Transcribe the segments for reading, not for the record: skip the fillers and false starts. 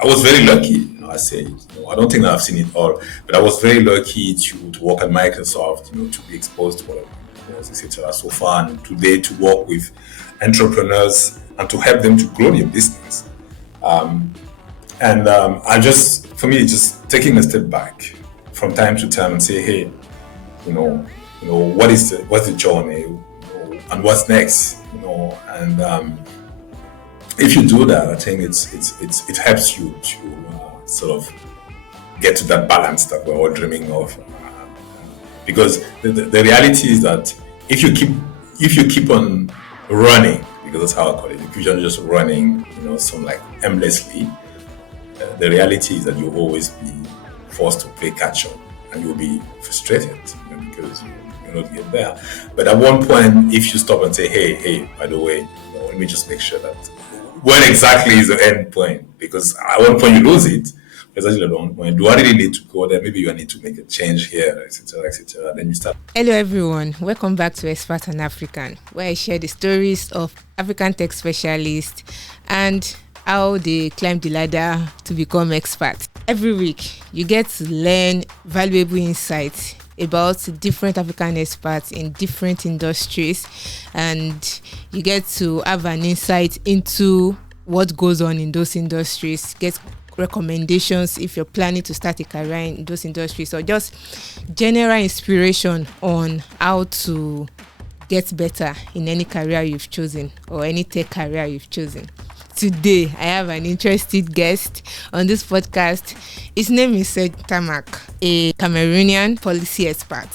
I was very lucky. I say, I don't think that I've seen it all, but I was very lucky to work at Microsoft, to be exposed to what was, etc. so far, and today to work with entrepreneurs and to help them to grow their business. I just, for me, just taking a step back from time to time and say, hey, what's the journey, and what's next, and if you do that, I think it helps you to sort of get to that balance that we're all dreaming of. Because the reality is that if you keep on running, because that's how I call it, if you're just running, some like aimlessly, the reality is that you'll always be forced to play catch up, and you'll be frustrated because you're not getting there. But at one point, if you stop and say, hey, by the way, let me just make sure that when exactly is the end point, because at one point you lose it. Exactly at one point, do I really need to go there? Maybe you need to make a change here, etc., etc. Then you start. Hello, everyone. Welcome back to Expert and African, where I share the stories of African tech specialists and how they climb the ladder to become experts. Every week, you get to learn valuable insights about different African experts in different industries, and you get to have an insight into what goes on in those industries, get recommendations if you're planning to start a career in those industries, or just general inspiration on how to get better in any career you've chosen or any tech career you've chosen. Today, I have an interested guest on this podcast. His name is Serge Ntamack, a Cameroonian policy expert,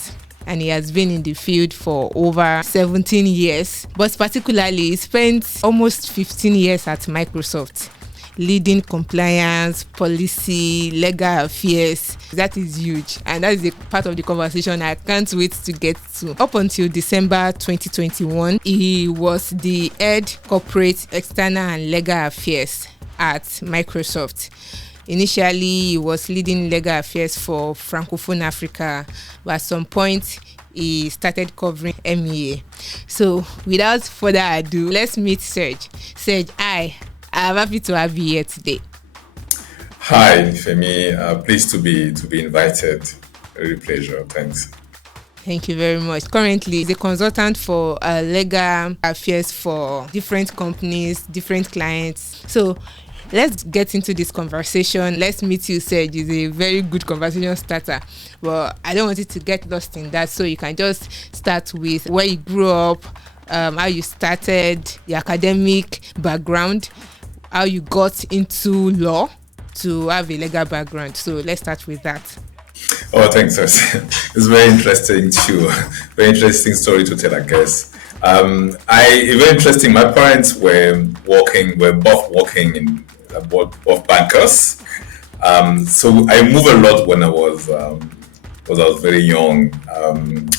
and he has been in the field for over 17 years, but particularly he spent almost 15 years at Microsoft, leading compliance, policy, legal affairs. That is huge, and that is a part of the conversation I can't wait to get to. Up until December 2021, he was the head corporate, external and legal affairs at Microsoft. Initially, he was leading legal affairs for Francophone Africa, but at some point, he started covering MEA. So, without further ado, let's meet Serge. Serge, I'm happy to have you here today. Hi, Femi. Pleased to be invited. Very pleasure. Thanks. Thank you very much. Currently, he's a consultant for legal affairs for different companies, different clients. So, let's get into this conversation. Let's meet you, Serge. It's a very good conversation starter. Well, I don't want you to get lost in that, so you can just start with where you grew up, how you started, the academic background, how you got into law to have a legal background. So let's start with that. Oh, thanks. It's very interesting story to tell, I guess. Very interesting. My parents were both working in both bankers. So I moved a lot when I was very young.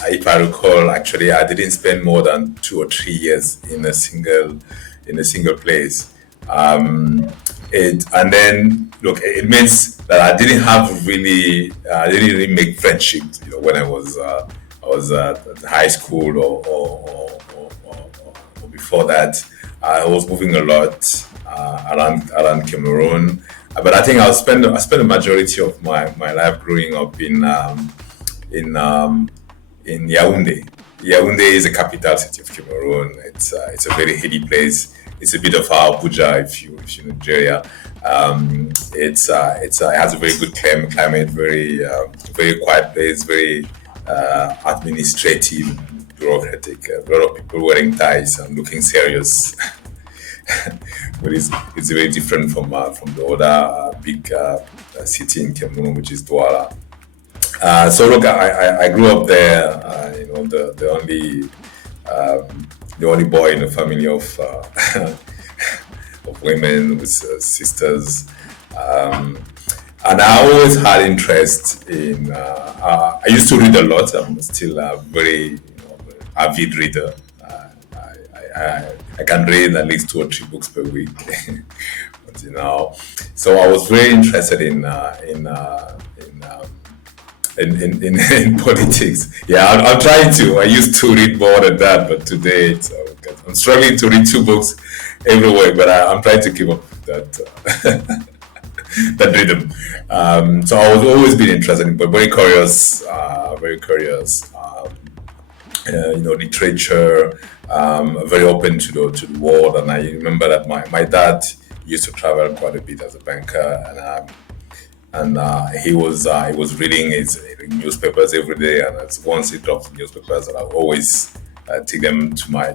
If I recall, actually, I didn't spend more than 2 or 3 years in a single place. It means that I didn't really make friendships. When I was at high school or before that, I was moving a lot around Cameroon. But I think I spent the majority of my life growing up in Yaoundé. Yaoundé is the capital city of Cameroon. It's a very hilly place. It's a bit of Abuja if you Nigeria. It has a very good climate, very quiet place, very administrative, bureaucratic. A lot of people wearing ties and looking serious. But it's very different from the other big city in Cameroon, which is Douala. So look, I grew up there. The only boy in a family of women with sisters, and I always had interest in. I used to read a lot. I'm still a very avid reader. I can read at least 2 or 3 books per week. But, so I was very interested in politics. Yeah, I'm trying to. I used to read more than that, but today I'm struggling to read 2 books every week. But I'm trying to keep up with that. that rhythm. So I was always been interested in, but very curious, literature, very open to the world. And I remember that my dad used to travel quite a bit as a banker, and he was reading his newspapers every day. And once he dropped the newspapers, and I always take them to my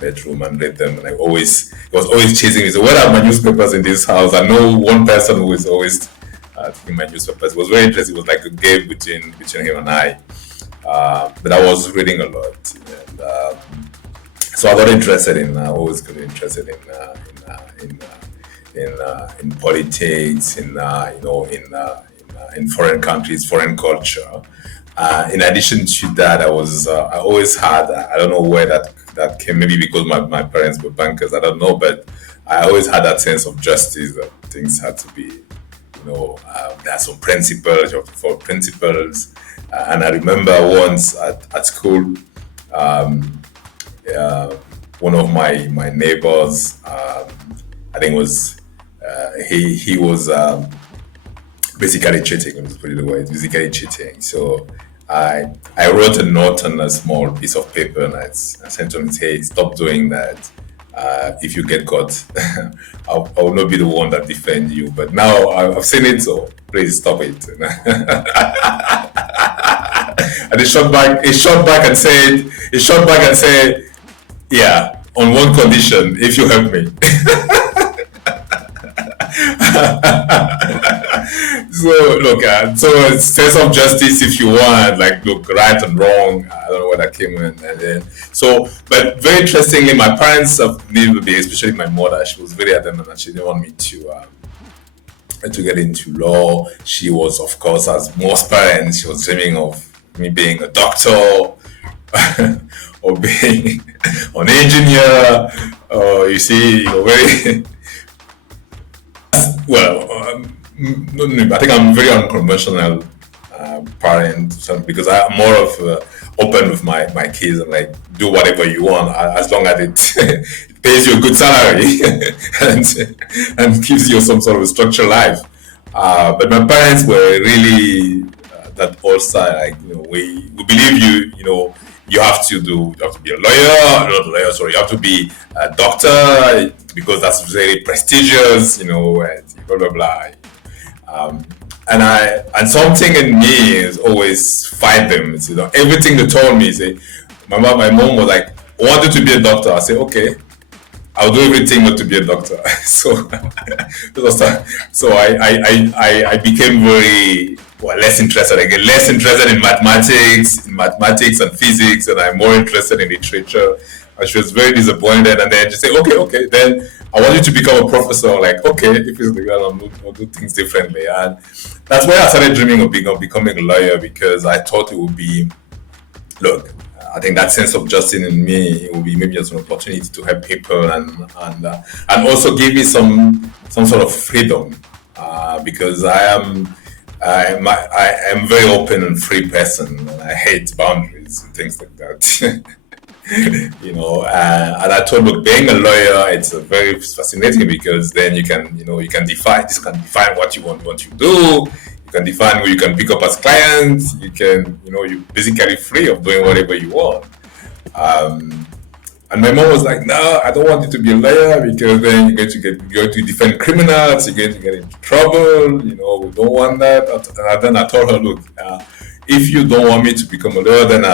bedroom and read them. And he was always chasing me. So where are my newspapers in this house? I know one person who is always taking my newspapers. It was very interesting. It was like a game between him and I. But I was reading a lot, and so I got interested in. Always got interested in politics, in foreign countries, foreign culture. In addition to that, I always had, I don't know where that came, maybe because my parents were bankers, I don't know, but I always had that sense of justice, that things had to be, there are some principles, you have to follow principles. And I remember once at school, one of my neighbors, I think was, he was basically cheating. Let's put it away. Basically cheating. So I wrote a note on a small piece of paper, and I sent him, "Hey, stop doing that. If you get caught, I will not be the one that defend you. But now I've seen it, so please stop it." And he shot back and said, "Yeah, on one condition, if you help me." So look, so sense of justice, if you want, like, look, right and wrong. I don't know where that came in, and then but very interestingly, my parents have lived, especially my mother. She was very adamant that she didn't want me to get into law. She was, of course, as most parents, she was dreaming of me being a doctor or being an engineer. You see, very well. I think I'm very unconventional parent, because I'm more of open with my kids, and like, do whatever you want as long as it pays you a good salary and gives you some sort of a structured life. But my parents were really that old style, like, we believe you have to be a lawyer, not a lawyer, sorry, you have to be a doctor because that's very prestigious, and blah blah blah. And something in me is always fight them. Everything they told me, my mom was like, "I wanted to be a doctor." I said, "Okay, I'll do everything not to be a doctor." So I became very less interested. I get less interested in mathematics and physics, and I'm more interested in literature. And she was very disappointed, and then she said, okay, then I want you to become a professor. I'm like, okay, if it's like that, I'll do things differently. And that's why I started dreaming of becoming a lawyer, because I thought it would be, look, I think that sense of justice in me, it would be maybe just an opportunity to help people and also give me some sort of freedom, because I am a very open and free person, and I hate boundaries and things like that. And I thought, look, being a lawyer, it's very fascinating, because then you can define what you want to do. You can define who you can pick up as clients. You can, you're basically free of doing whatever you want. And my mom was like, "No, I don't want you to be a lawyer, because then you're going to defend criminals. You're going to get into trouble. We don't want that." And then I told her, "Look, if you don't want me to become a lawyer, then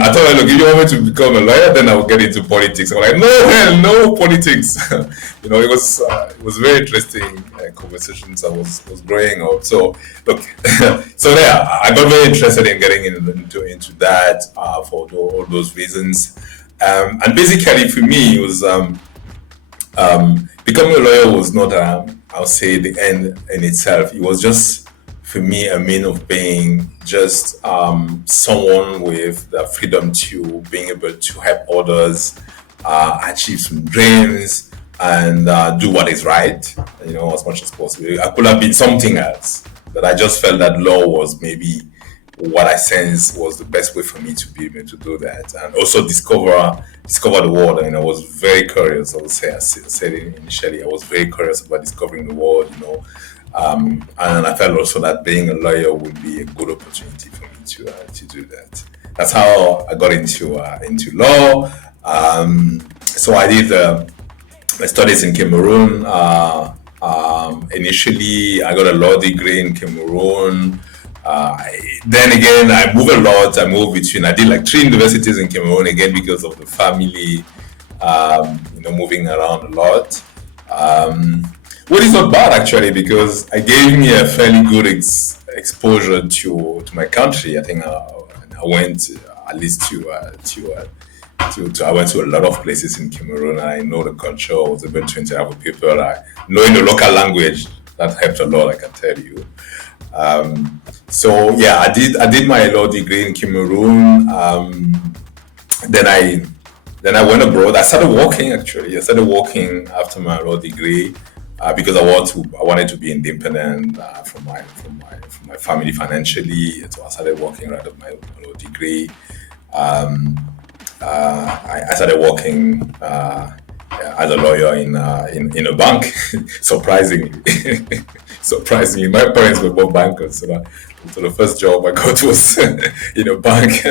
I told her, look, if you want me to become a lawyer, then I will get into politics." I'm like, no politics. It was very interesting conversations. I was growing up. So look, so there, I got very interested in getting into that for all those reasons. And basically, for me, it was becoming a lawyer was not, I'll say, the end in itself. It was just, for me, a mean of being just someone with the freedom to being able to help others achieve some dreams and do what is right, as much as possible. I could have been something else, but I just felt that law was maybe what I sensed was the best way for me to be able to do that, and also discover the world. And I was very curious. I said initially, I was very curious about discovering the world, and I felt also that being a lawyer would be a good opportunity for me to do that. That's how I got into law. So I did my studies in Cameroon. Initially, I got a law degree in Cameroon. Then again, I moved a lot. I did like 3 universities in Cameroon again because of the family, moving around a lot. What is not bad actually, because it gave me a fairly good exposure to my country. I think I went at least I went to a lot of places in Cameroon. I know the culture. I was able to interact with people. Knowing the local language, that helped a lot, I can tell you. So yeah, I did my law degree in Cameroon. Then I went abroad. I started working actually. I started working after my law degree because I wanted to be independent from my family financially. So I started working right after my law degree. I started working as a lawyer in a bank. Surprisingly, my parents were both bankers, so the first job I got was in a bank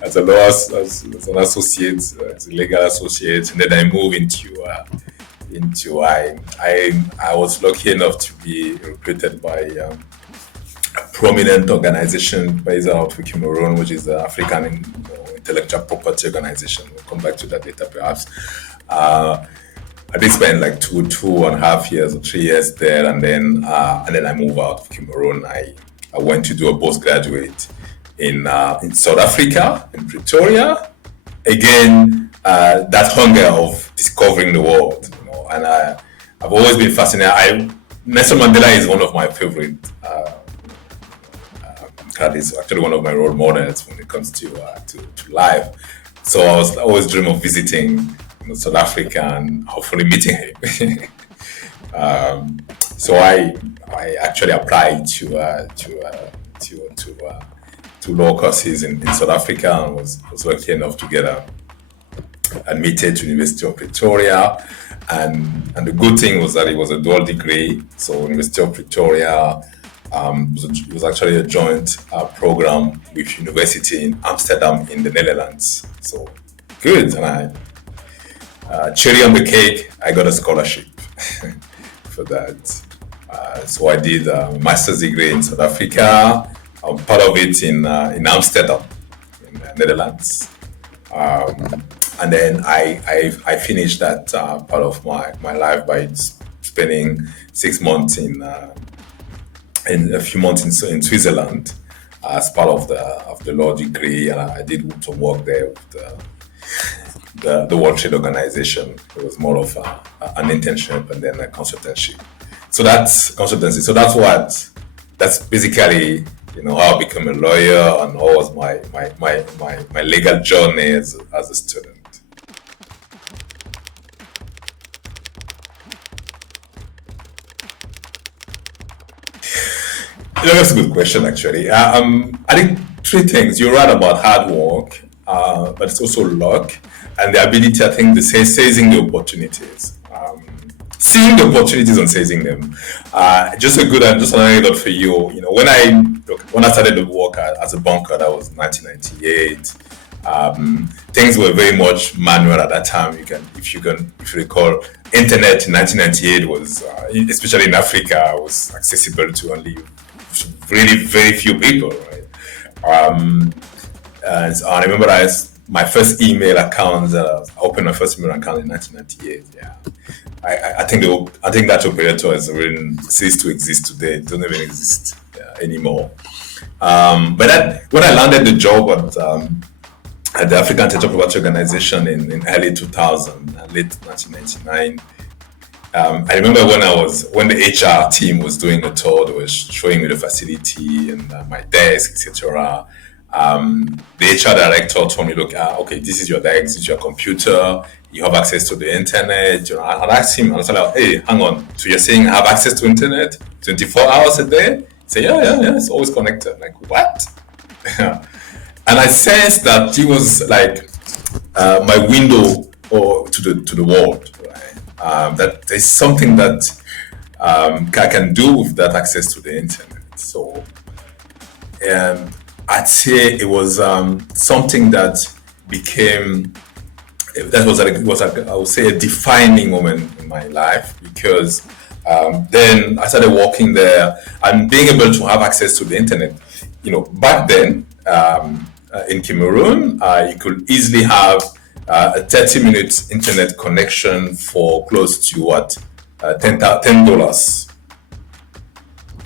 as a lawyer, as an associate, as a legal associate, and then I moved I was lucky enough to be recruited by a prominent organization based out of Cameroon, which is the African Intellectual Property Organization. We'll come back to that later, perhaps. I did spend like 2.5 years or 3 years there, and then I moved out of Cameroon. I went to do a postgraduate in South Africa, in Pretoria. Again, that hunger of discovering the world, and I've always been fascinated. Nelson Mandela is one of my favorite. Is actually one of my role models when it comes to life. So I always dream of visiting South Africa and hopefully meeting him. So I actually applied to law courses in South Africa, and was lucky enough to get admitted to University of Pretoria. And the good thing was that it was a dual degree. So University of Pretoria it was actually a joint program with university in Amsterdam in the Netherlands. So good, and cherry on the cake, I got a scholarship for that. So I did a master's degree in South Africa, part of it in Amsterdam, in the Netherlands. And then I finished that part of my life by spending 6 months in a few months in Switzerland as part of the law degree, and I did some work there with the World Trade Organization. It was more of an internship and then a consultancy. So that's consultancy. So that's basically how I became a lawyer and how was my legal journey as a student. That's a good question, actually. I think 3 things. You're right about hard work, but it's also luck and the ability, I think, to seizing the opportunities. Seeing the opportunities and seizing them. Just an anecdote for you. When I started to work as a banker, that was 1998. Things were very much manual at that time. If you recall, internet in 1998 was, especially in Africa, was accessible to only really very few people, right? And so I remember my first email account. I opened my first email account in 1998. Yeah, I think that operator has already ceased to exist today. It doesn't even exist anymore. But when I landed the job at the African Intellectual Property Organization in early 2000, late 1999. I remember when the HR team was doing a tour, they were showing me the facility and my desk, etc. The HR director told me, look, okay, this is your desk, this is your computer, you have access to the internet. I asked him, I was like, hey, hang on, so you're saying I have access to internet 24 hours a day? He said, yeah, it's always connected. I'm like, what? And I sensed that he was like my window or to the world. Right? That there's something that I can do with that access to the internet. So I'd say it was something that became I would say a defining moment in my life, because then I started working there and being able to have access to the internet. Back then in Cameroon, you could easily have a 30-minute internet connection for close to what, $10,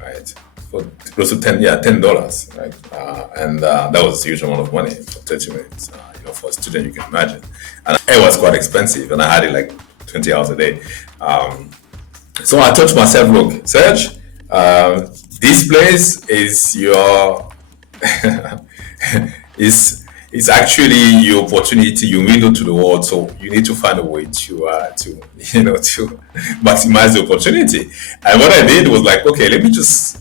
right? For close to $10, right? And that was a huge amount of money for 30 minutes. For a student, you can imagine. And it was quite expensive, and I had it like 20 hours a day. So I thought to myself, look, Serge, this place is your is actually your opportunity, your window to the world. So you need to find a way to maximize the opportunity. And what I did was like, okay, let me just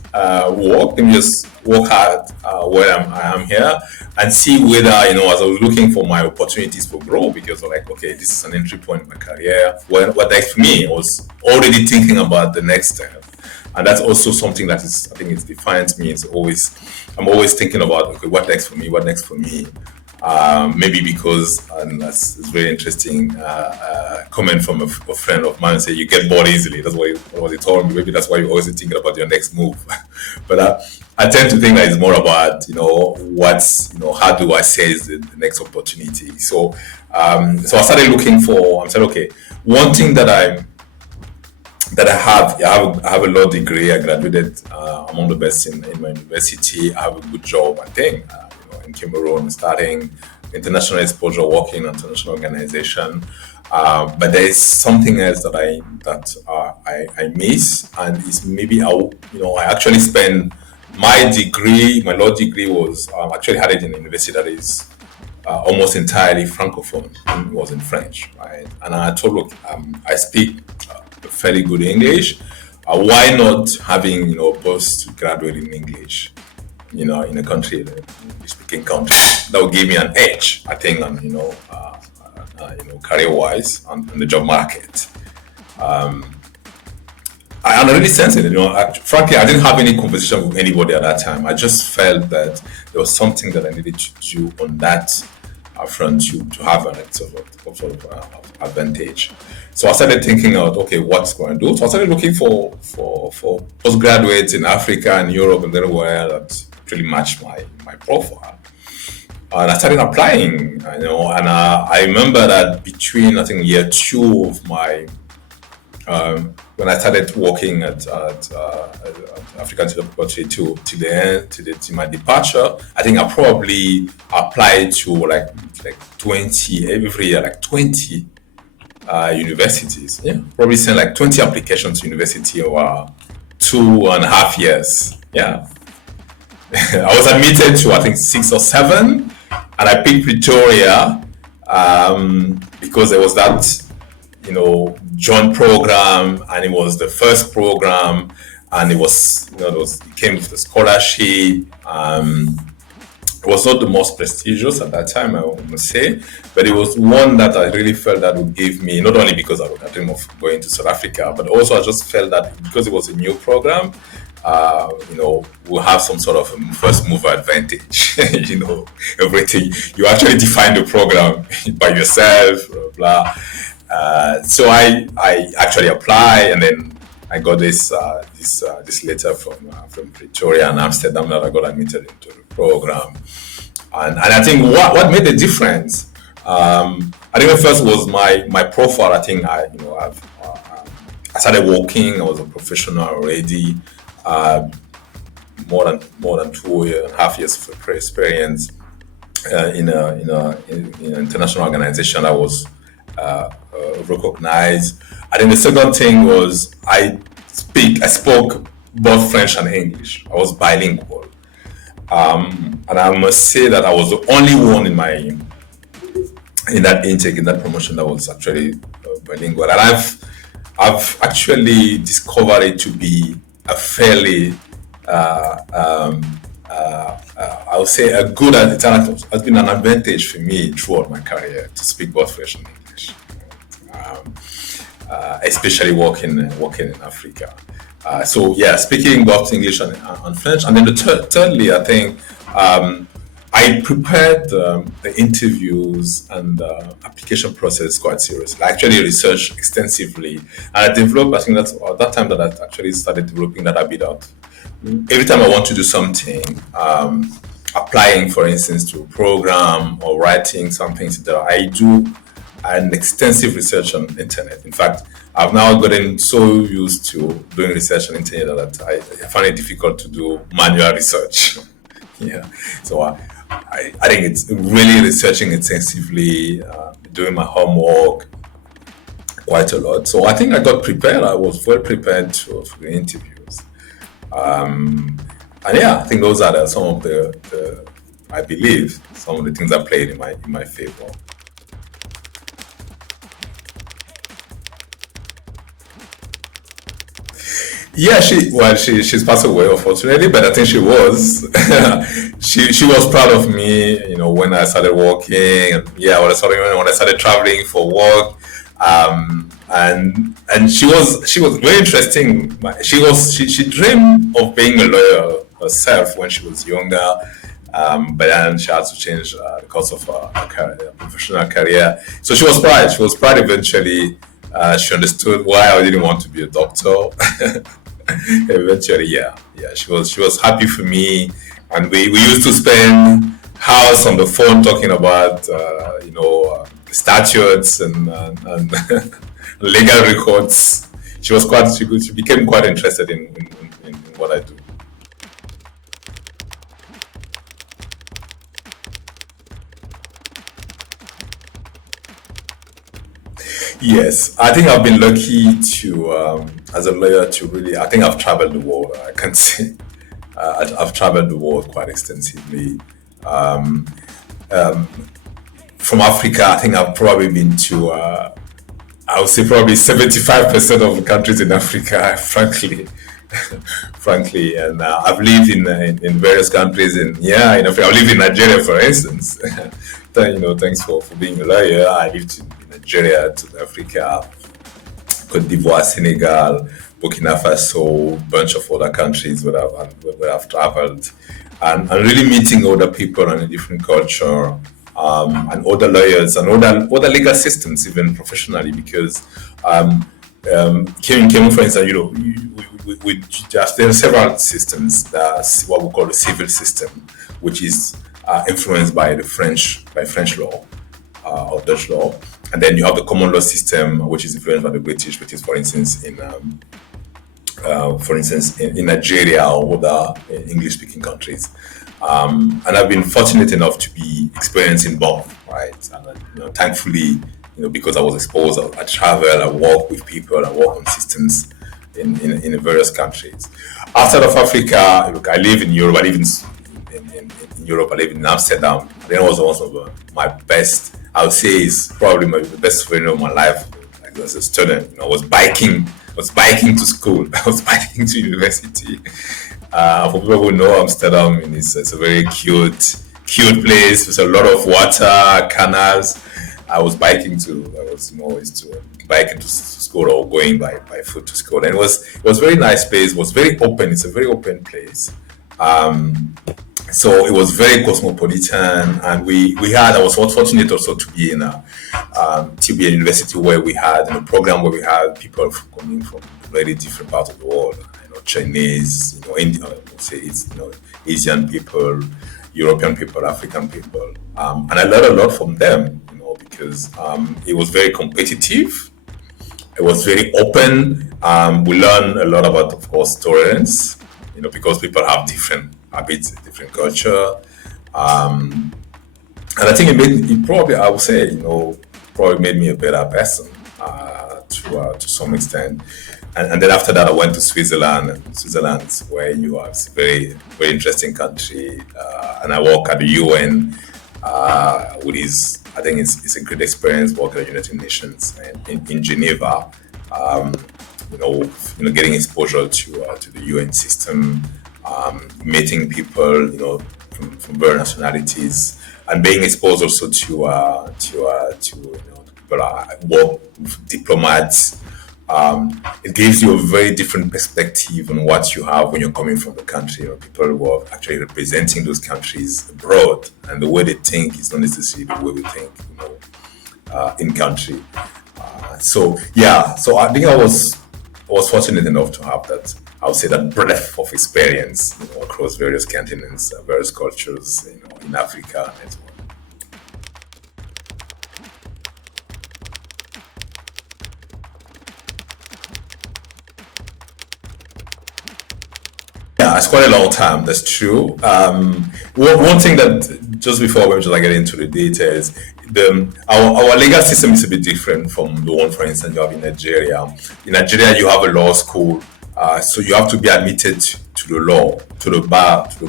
work hard where I am here, and see whether, as I was looking for my opportunities for growth, because I'm like, okay, this is an entry point in my career. What next for me? I was already thinking about the next step. And that's also something that I think it defines me. I'm always thinking about, okay, what next for me? Maybe because, and that's very interesting comment from a friend of mine, say you get bored easily. That's what he told me. Maybe that's why you're always thinking about your next move. But I tend to think that it's more about, how do I seize the next opportunity? So I started looking I said, okay, one thing that I have a law degree. I graduated among the best in my university. I have a good job, I think, in Cameroon, starting international exposure, working in an international organization. But there is something else that I miss, and it's maybe I actually spent my degree. My law degree was actually had it in a university that is almost entirely francophone, and it was in French, right? And I told, look, I speak fairly good English. Why not having postgraduate in English? In a country, speaking country, that would give me an edge, I think, on career-wise on the job market. I really sensed it. Frankly, I didn't have any conversation with anybody at that time. I just felt that there was something that I needed to do on that front to have an sort of advantage. So I started thinking out, okay, what's going to do? So I started looking for postgraduates in Africa and Europe and everywhere that really matched my profile. And I started applying, and I remember that between, I think, year 2 of my when I started working at African Teleportry to the end, to my departure, I think I probably applied to like 20 every year, like 20 universities. Yeah, probably sent like 20 applications to university over 2.5 years. Yeah, I was admitted to, I think, 6 or 7, and I picked Pretoria because there was that joint program, and it was the first program, and it was it came with the scholarship. It was not the most prestigious at that time, I must say, but it was one that I really felt that would give me, not only because I dreamed of going to South Africa, but also I just felt that because it was a new program, we'll have some sort of first mover advantage. Everything, you actually define the program by yourself, blah, blah. So I actually applied, and then I got this letter from Pretoria and Amsterdam that I got admitted into the program. And I think what made the difference, I think the first was my profile. I think I started working. I was a professional already. More than 2.5 years of experience in an international organization that was recognized. I think the second thing was I spoke both French and English. I was bilingual, and I must say that I was the only one in that intake, in that promotion, that was actually bilingual. And I've actually discovered it to be a fairly I would say a good alternative has been an advantage for me throughout my career to speak both French and English, especially working in Africa. So yeah, speaking both English and French, and then thirdly, I think I prepared the interviews and application process quite seriously. I actually researched extensively, and I developed. I think that's at that time that I actually started developing that habit of every time I want to do something, applying, for instance, to a program or writing something, etc., I do an extensive research on the internet. In fact, I've now gotten so used to doing research on the internet that I find it difficult to do manual research. Yeah, so I think it's really researching extensively, doing my homework quite a lot. So I think I got prepared. I was well prepared for the interviews. And yeah, I think those are some of the I believe some of the things that played in my favor. Yeah, she's passed away unfortunately, but I think she was she was proud of me, when I started working, and yeah, when I started traveling for work, and she was very interesting. She dreamed of being a lawyer herself when she was younger, but then she had to change the course of her career, professional career. So she was proud. She was proud eventually. She understood why I didn't want to be a doctor. Eventually, yeah, she was happy for me, and we used to spend hours on the phone talking about statutes and legal records. She became quite interested in what I do. Yes, I think I've been lucky to, as a lawyer, to really. I think I've traveled the world. I can say I've traveled the world quite extensively. Um, um, from Africa, I think I've probably been to. I would say probably 75% of the countries in Africa, frankly, frankly, and I've lived in various countries. In Africa, I lived in Nigeria, for instance. Thanks for being a lawyer. I lived in Nigeria, South Africa, Cote d'Ivoire, Senegal, Burkina Faso, bunch of other countries where I've traveled, and really meeting other people and a different culture, and other lawyers and other legal systems, even professionally, because here in Cameroon, for instance, there are several systems. That's what we call the civil system, which is influenced by French law or Dutch law, and then you have the common law system, which is influenced by the British, which is, for instance, in Nigeria or other English-speaking countries. And I've been fortunate enough to be experiencing both, right? And thankfully, because I was exposed, I travel, I work with people, I work on systems in various countries. Outside of Africa, look, I live in Europe. I live in Europe. I live in Amsterdam. I think it was one of my best. I would say is probably the best souvenir of my life. Like, as a student, I was biking to school. I was biking to university. For people who know Amsterdam, it's a very cute place. There's a lot of water, canals. I was biking always to biking to school or going by foot to school, and it was very nice place. It was very open. It's a very open place. So it was very cosmopolitan, and I was fortunate also to be in a university where we had a program where we had people coming from very different parts of the world. Chinese, Asian people, European people, African people, and I learned a lot from them. Because it was very competitive. It was very open. We learned a lot about, of course, tolerance. Because people have different habits, different culture, and I think I would say, probably made me a better person to some extent. And then after that, I went to Switzerland. Switzerland, where you are, it's a very, very interesting country, and I work at the UN, I think it's a great experience working at the United Nations and in Geneva. Getting exposure to the UN system, meeting people, from various nationalities, and being exposed also to work with diplomats. It gives you a very different perspective on what you have when you're coming from the country. People who are actually representing those countries abroad, and the way they think is not necessarily the way we think, in country. So I think I was fortunate enough to have that. I would say that breadth of experience, across various continents, various cultures, in Africa and so on. Yeah, it's quite a long time. That's true. One thing that just before we just get into the details, our legal system is a bit different from the one, for instance, you have in Nigeria. In Nigeria, you have a law school, so you have to be admitted to the law, to the bar, to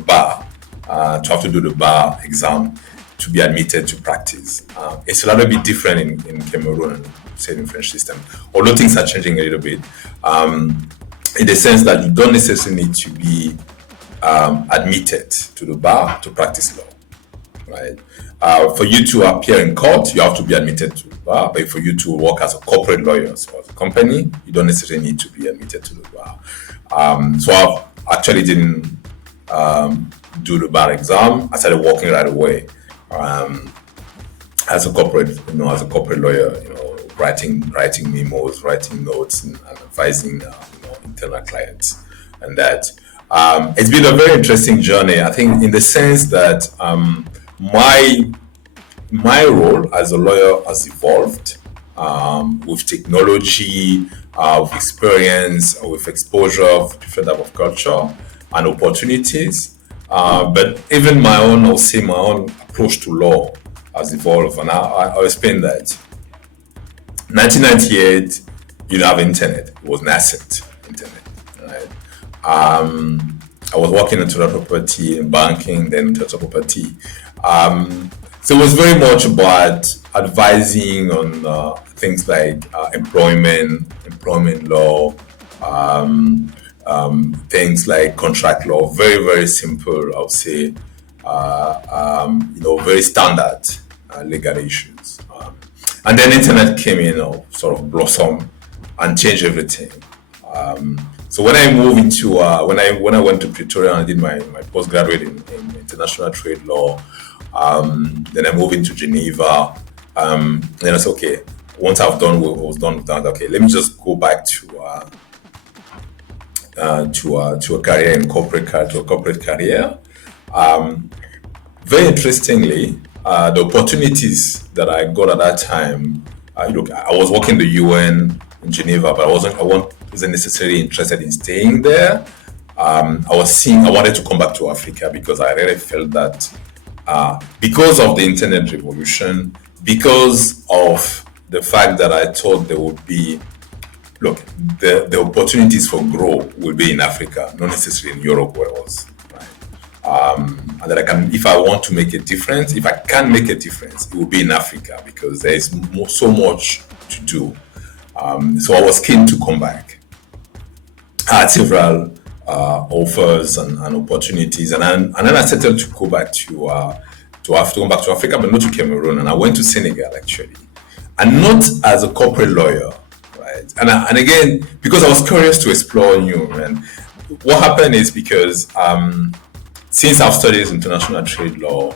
have to do the bar exam to be admitted to practice. It's a little bit different in Cameroon and say in the French system, although things are changing a little bit. In the sense that you don't necessarily need to be admitted to the bar to practice law, right? For you to appear in court, you have to be admitted to the bar, but for you to work as a corporate lawyer, so as a company, you don't necessarily need to be admitted to the bar. So I actually didn't do the bar exam. I started working right away as a corporate lawyer, writing memos, writing notes, and advising internal clients, and that it's been a very interesting journey. I think in the sense that my role as a lawyer has evolved with technology, with experience, with exposure of different type of culture and opportunities. But even my own approach to law has evolved, and I'll explain that. 1998, you didn't have internet; it was nascent internet, right? I was working in intellectual property, in banking, then intellectual property. So it was very much about advising on things like employment law, things like contract law. Very, very simple, I would say. Very standard legal issues. And then internet came in, sort of blossom and changed everything. So when I moved into when I went to Pretoria and I did my postgraduate in international trade law, then I moved into Geneva. Then I said, okay, once I was done with that, okay, let me just go back to a career in corporate career. Very interestingly, the opportunities that I got at that time, I was working the UN in Geneva, but I wasn't necessarily interested in staying there. I wanted to come back to Africa because I really felt that because of the internet revolution, because of the fact that I thought there would be, the opportunities for growth will be in Africa, not necessarily in Europe where I was. And that if I want to make a difference, if I can make a difference, it will be in Africa because there is so much to do. So I was keen to come back. I had several offers and opportunities, and then I settled to go back to Africa, but not to Cameroon. And I went to Senegal actually, and not as a corporate lawyer, right? And again, because I was curious to explore new. And what happened is because since I've studied international trade law,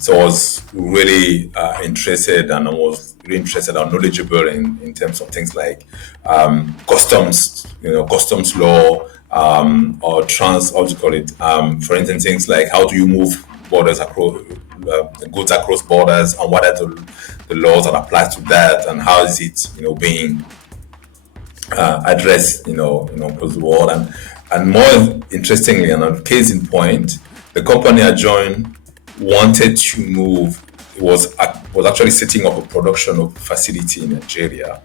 so I was really interested, and knowledgeable in terms of things like customs law, or for instance, things like how do you move goods across borders, and what are the laws that apply to that, and how is it being addressed across the world. And more interestingly, and a case in point, the company I joined wanted to move. It was actually setting up a production facility in Nigeria.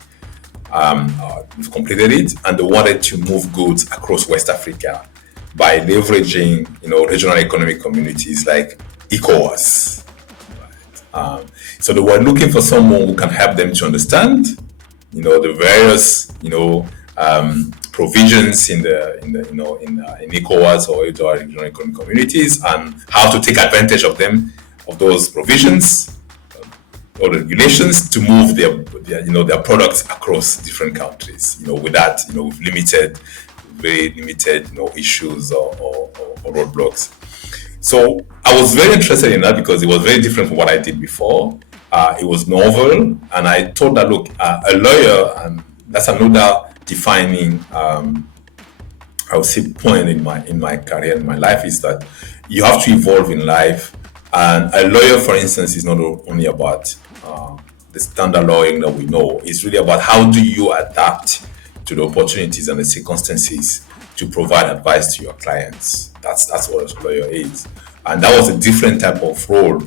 We've completed it, and they wanted to move goods across West Africa by leveraging, regional economic communities like ECOWAS. Right? So they were looking for someone who can help them to understand, the various, provisions in ECOWAS or regional economic communities, and how to take advantage of them, of those provisions or regulations to move their products across different countries. With that, with very limited issues or roadblocks. So I was very interested in that because it was very different from what I did before. It was novel, and I thought that, look, a lawyer, and that's another defining, I would say, point in my career, in my life, is that you have to evolve in life. And a lawyer, for instance, is not only about the standard lawyering that we know. It's really about how do you adapt to the opportunities and the circumstances to provide advice to your clients. That's what a lawyer is. And that was a different type of role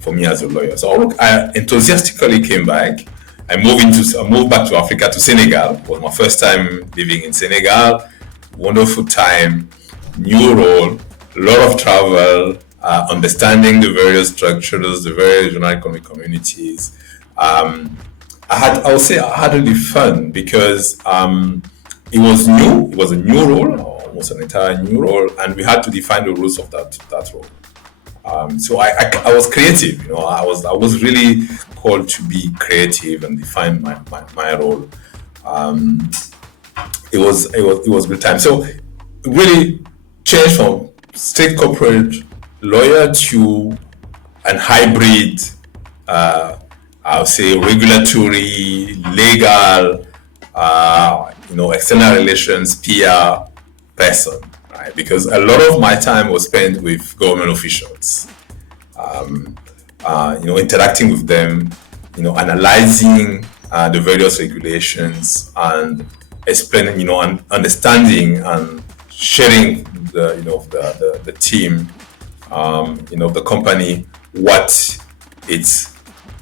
for me as a lawyer. So look, I enthusiastically came back. I moved back to Africa, to Senegal. It was my first time living in Senegal. Wonderful time, new role, a lot of travel, understanding the various structures, the various regional economic communities. I had really fun because it was new. It was a new role, almost an entire new role, and we had to define the rules of that role. So I was creative. I was really called to be creative and define my role. It was good time. So really changed from straight corporate lawyer to an hybrid, I'll say, regulatory, legal, external relations, PR person, right? Because a lot of my time was spent with government officials, interacting with them, analyzing the various regulations and explaining, and understanding and sharing the team, the company, what it's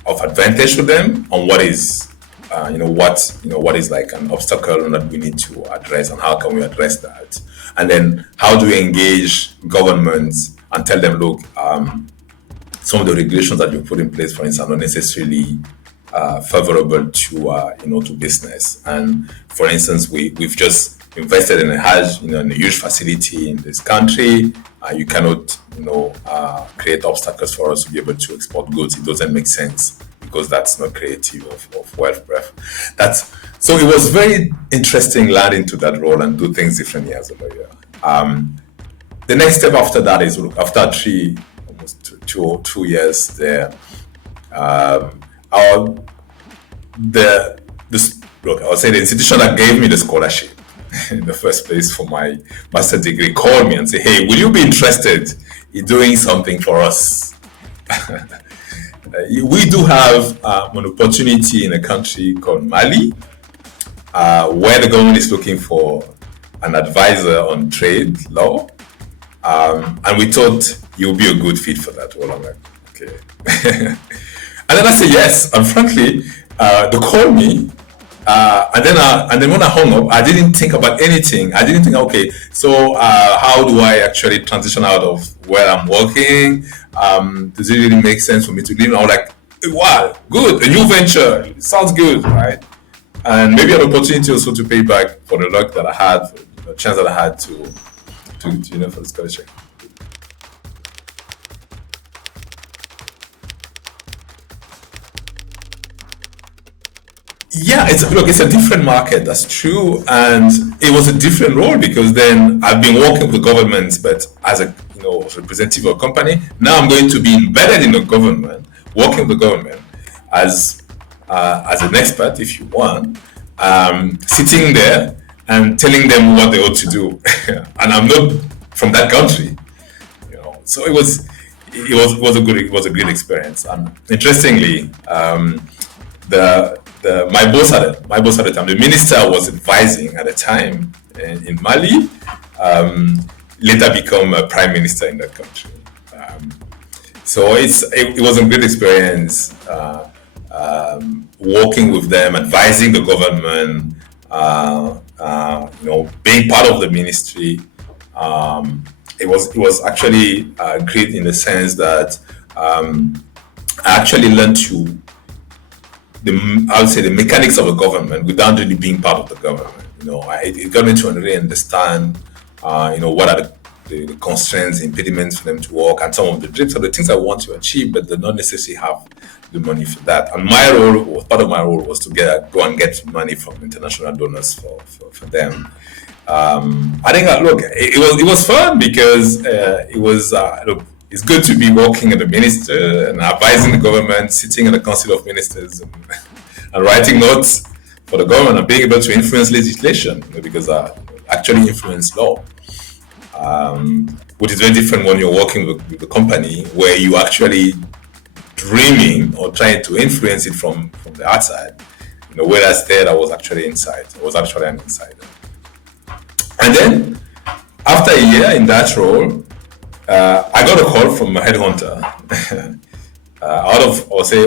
of advantage to them and what is what is like an obstacle that we need to address, and how can we address that, and then how do we engage governments and tell them, look, some of the regulations that you put in place, for instance, are not necessarily favorable to business. And for instance, we've just invested in a huge facility in this country. You cannot create obstacles for us to be able to export goods. It doesn't make sense, because that's not creative of wealth. So it was very interesting learning to that role and do things differently as a lawyer. The next step after that is, look, after almost two years there, I would say the institution that gave me the scholarship in the first place for my master's degree called me and said, hey, will you be interested in doing something for us? We do have an opportunity in a country called Mali, where the government is looking for an advisor on trade law. And we thought you'll be a good fit for that. Well, I'm like, okay. And then I said yes. And frankly, they called me. And then when I hung up, I didn't think about anything. I didn't think, okay, so how do I actually transition out of where I'm working? Does it really make sense for me to leave? And I was like, wow, good, a new venture. It sounds good, right? And maybe an opportunity also to pay back for the luck that I had, for the chance that I had to for the scholarship. Yeah, it's a different market, that's true. And it was a different role because then I've been working with governments, but as a representative of a company. Now I'm going to be embedded in the government, working with the government as an expert, if you want, sitting there and telling them what they ought to do. And I'm not from that country, So it was a great experience. And interestingly, my boss at the time, the minister was advising at the time in Mali, later become a prime minister in that country. So it was a great experience, working with them, advising the government, being part of the ministry. It was actually great in the sense that I actually learned the mechanics of a government without really being part of the government. it got me to really understand, what are the constraints, impediments for them to work, and some of the dreams or the things I want to achieve, but they not necessarily have the money for that. And part of my role was to go and get money from international donors for them. I think it was fun because it's good to be working at the minister and advising the government, sitting in the council of ministers and writing notes for the government and being able to influence legislation, because actually influence law, which is very different when you're working with the company where you actually dreaming or trying to influence it from the outside. Whereas there I was actually inside. I was actually an insider. And then after a year in that role, I got a call from a headhunter,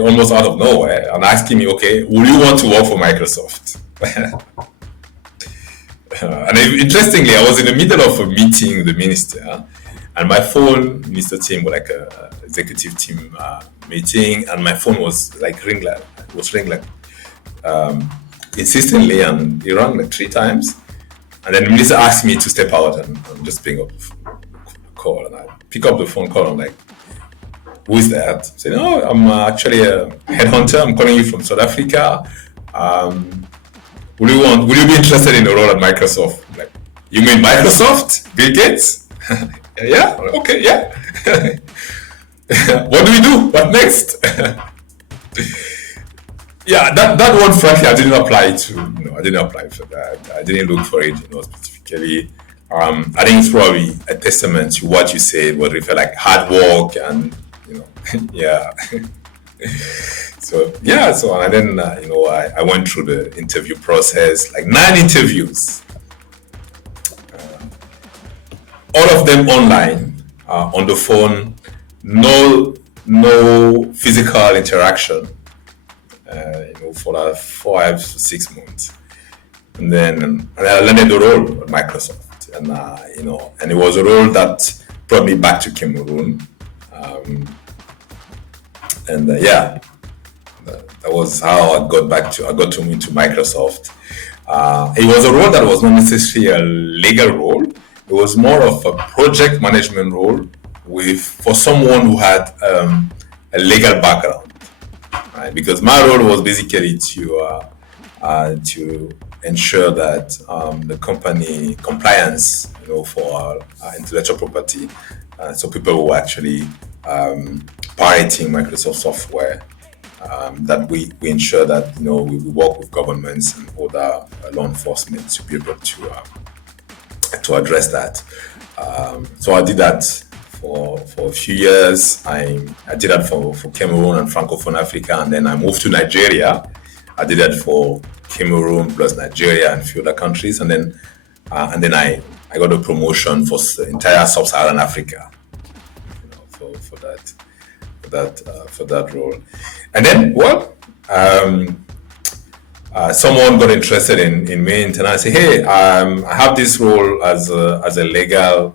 almost out of nowhere, and asking me, okay, will you want to work for Microsoft? And interestingly, I was in the middle of a meeting with the minister, and my phone, minister team, were like a executive team meeting, and my phone was ring insistently, and it rang 3 times. And then the minister asked me to step out and just pick up the call. And I pick up the phone call. I'm like, who is that? I said, no, I'm actually a headhunter. I'm calling you from South Africa. Will you be interested in a role at Microsoft? I'm like, you mean Microsoft? Bill Gates? Yeah? Okay, yeah. What do we do? What next? Yeah, that one, frankly, I didn't apply to. I didn't apply for that. I didn't look for it, specifically. I think it's probably a testament to what you said, what it felt like hard work and, yeah. So and then, I went through the interview process, 9 interviews. All of them online, on the phone, no physical interaction. For 5 to 6 months, and then I landed the role at Microsoft, and it was a role that brought me back to Cameroon, that was how I got into Microsoft. It was a role that was not necessarily a legal role; it was more of a project management role for someone who had a legal background. Right? Because my role was basically to ensure that the company compliance, for intellectual property, so people who were actually pirating Microsoft software, that we ensure that we work with governments and other law enforcement to be able to address that. So I did that for a few years. I did that for Cameroon and Francophone Africa, and then I moved to Nigeria. I did that for Cameroon plus Nigeria and a few other countries, and then I got a promotion for the entire sub-Saharan Africa, for that role. And then someone got interested in me, and I said, hey, I have this role as a legal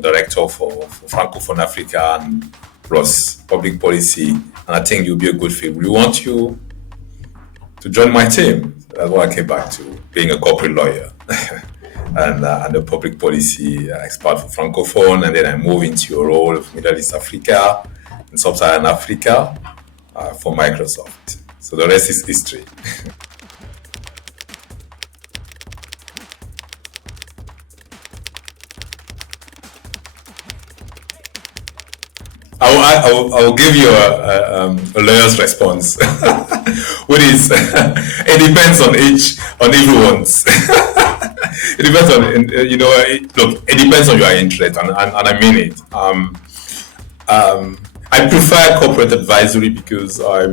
director for Francophone Africa and plus public policy, and I think you'll be a good fit. We want you to join my team. That's why I came back to being a corporate lawyer and a public policy expert for Francophone, and then I moved into a role of Middle East Africa and Sub-Saharan Africa for Microsoft. So the rest is history. I will give you a lawyer's response, which is it depends on everyone's. It depends on it depends on your interest, and I mean it. I prefer corporate advisory because I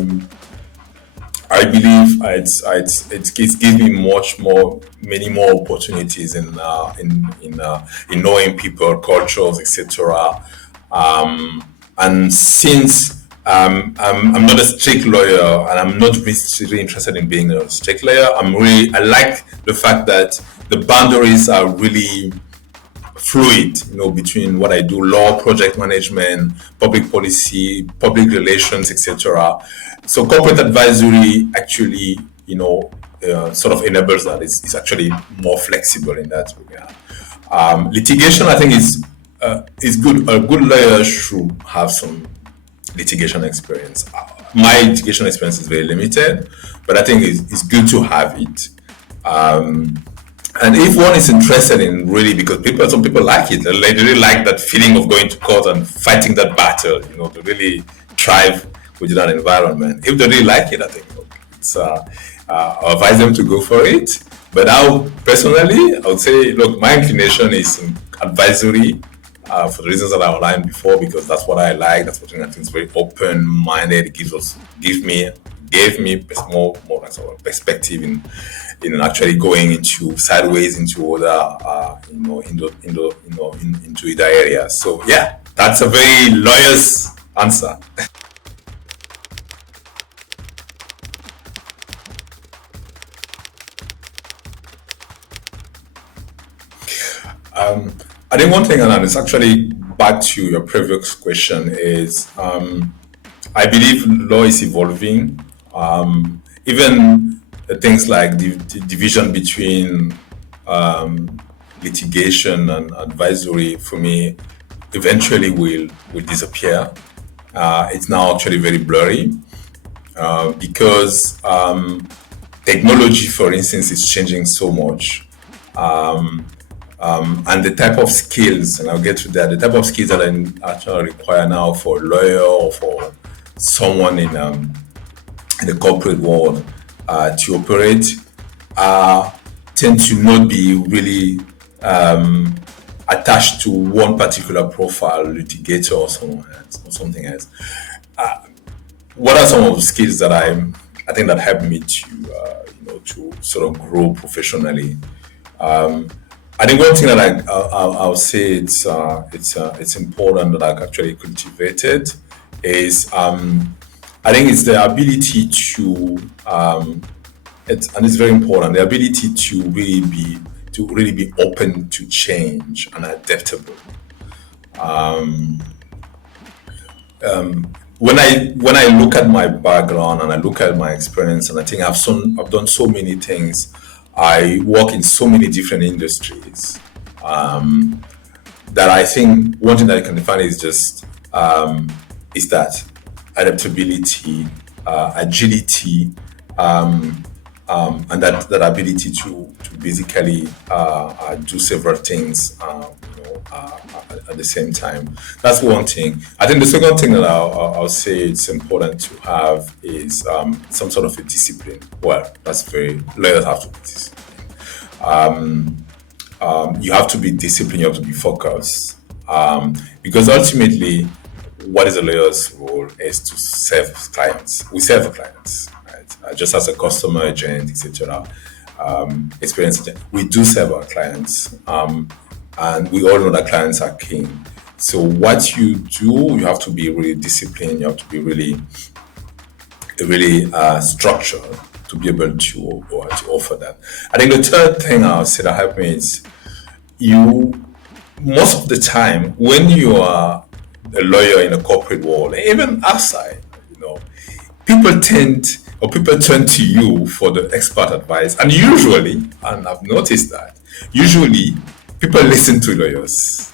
believe it gives me many more opportunities in knowing people, cultures, etc. And since I'm not a strict lawyer, and I'm not really interested in being a strict lawyer, I like the fact that the boundaries are really fluid, between what I do, law, project management, public policy, public relations, etc. So corporate advisory actually, sort of enables that. It's actually more flexible in that regard. Litigation, I think, is good. A good lawyer should have some litigation experience. My litigation experience is very limited, but I think it's good to have it. And if one is interested in really, because some people like it, they really like that feeling of going to court and fighting that battle, to really thrive within that environment. If they really like it, I think it's, I advise them to go for it. But now, personally, I would say, look, my inclination is in advisory for the reasons that I outlined before, because that's what I like. That's what I think is very open-minded. It gave me more sort of perspective in actually going into sideways into other into other areas. So yeah, that's a very lawyer's answer. I think one thing, and it's actually back to your previous question, is I believe law is evolving. Even things like the division between litigation and advisory, for me, eventually will disappear. It's now actually very blurry because technology, for instance, is changing so much. And the type of skills, and I'll get to that, the type of skills that I actually require now for a lawyer or for someone in the corporate world to operate tend to not be really attached to one particular profile, litigator or something else. What are some of the skills that I think that help me to sort of grow professionally? I think one thing that I'll say it's important that I've actually cultivated is I think it's the ability to and it's very important, the ability to really be open to change and adaptable. When I look at my background and I look at my experience, and I think I've done so many things. I work in so many different industries that I think one thing that I can define is just is that adaptability, agility, and that ability to basically do several things at the same time. That's one thing. I think the second thing that I'll say it's important to have is some sort of a discipline. Well, lawyers have to be disciplined. You have to be disciplined, you have to be focused. Because ultimately, what is a lawyer's role is to serve clients. We serve clients, right? Just as a customer agent, etc. Experience agent, we do serve our clients. And we all know that clients are king. So what you do, you have to be really disciplined. You have to be really structured to be able to offer that. I think the third thing I'll say that helped me is most of the time when you are a lawyer in a corporate world, even outside, people turn to you for the expert advice. And usually, and I've noticed that, people listen to lawyers.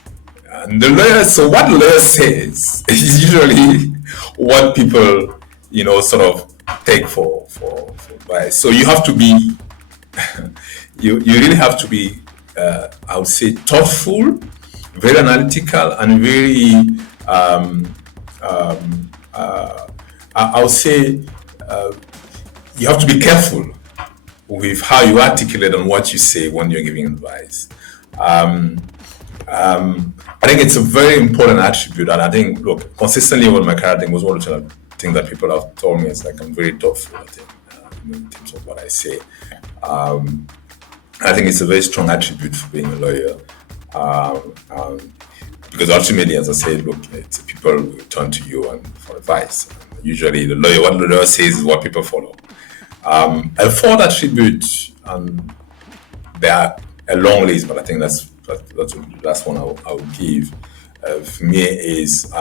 And so what the lawyer says is usually what people, sort of take for advice. So you have to be, you really have to be, I would say, thoughtful, very analytical, and very, I would say, you have to be careful with how you articulate and what you say when you're giving advice. I think it's a very important attribute, and I think, look, consistently over my career, I think was one of the things that people have told me is like I'm very thoughtful, I think, in terms of what I say. I think it's a very strong attribute for being a lawyer, because ultimately, as I said, look, it's people will turn to you and for advice. Usually, what the lawyer says is what people follow. A fourth attribute, there are a long list, but I think that's the last one I will give. For me is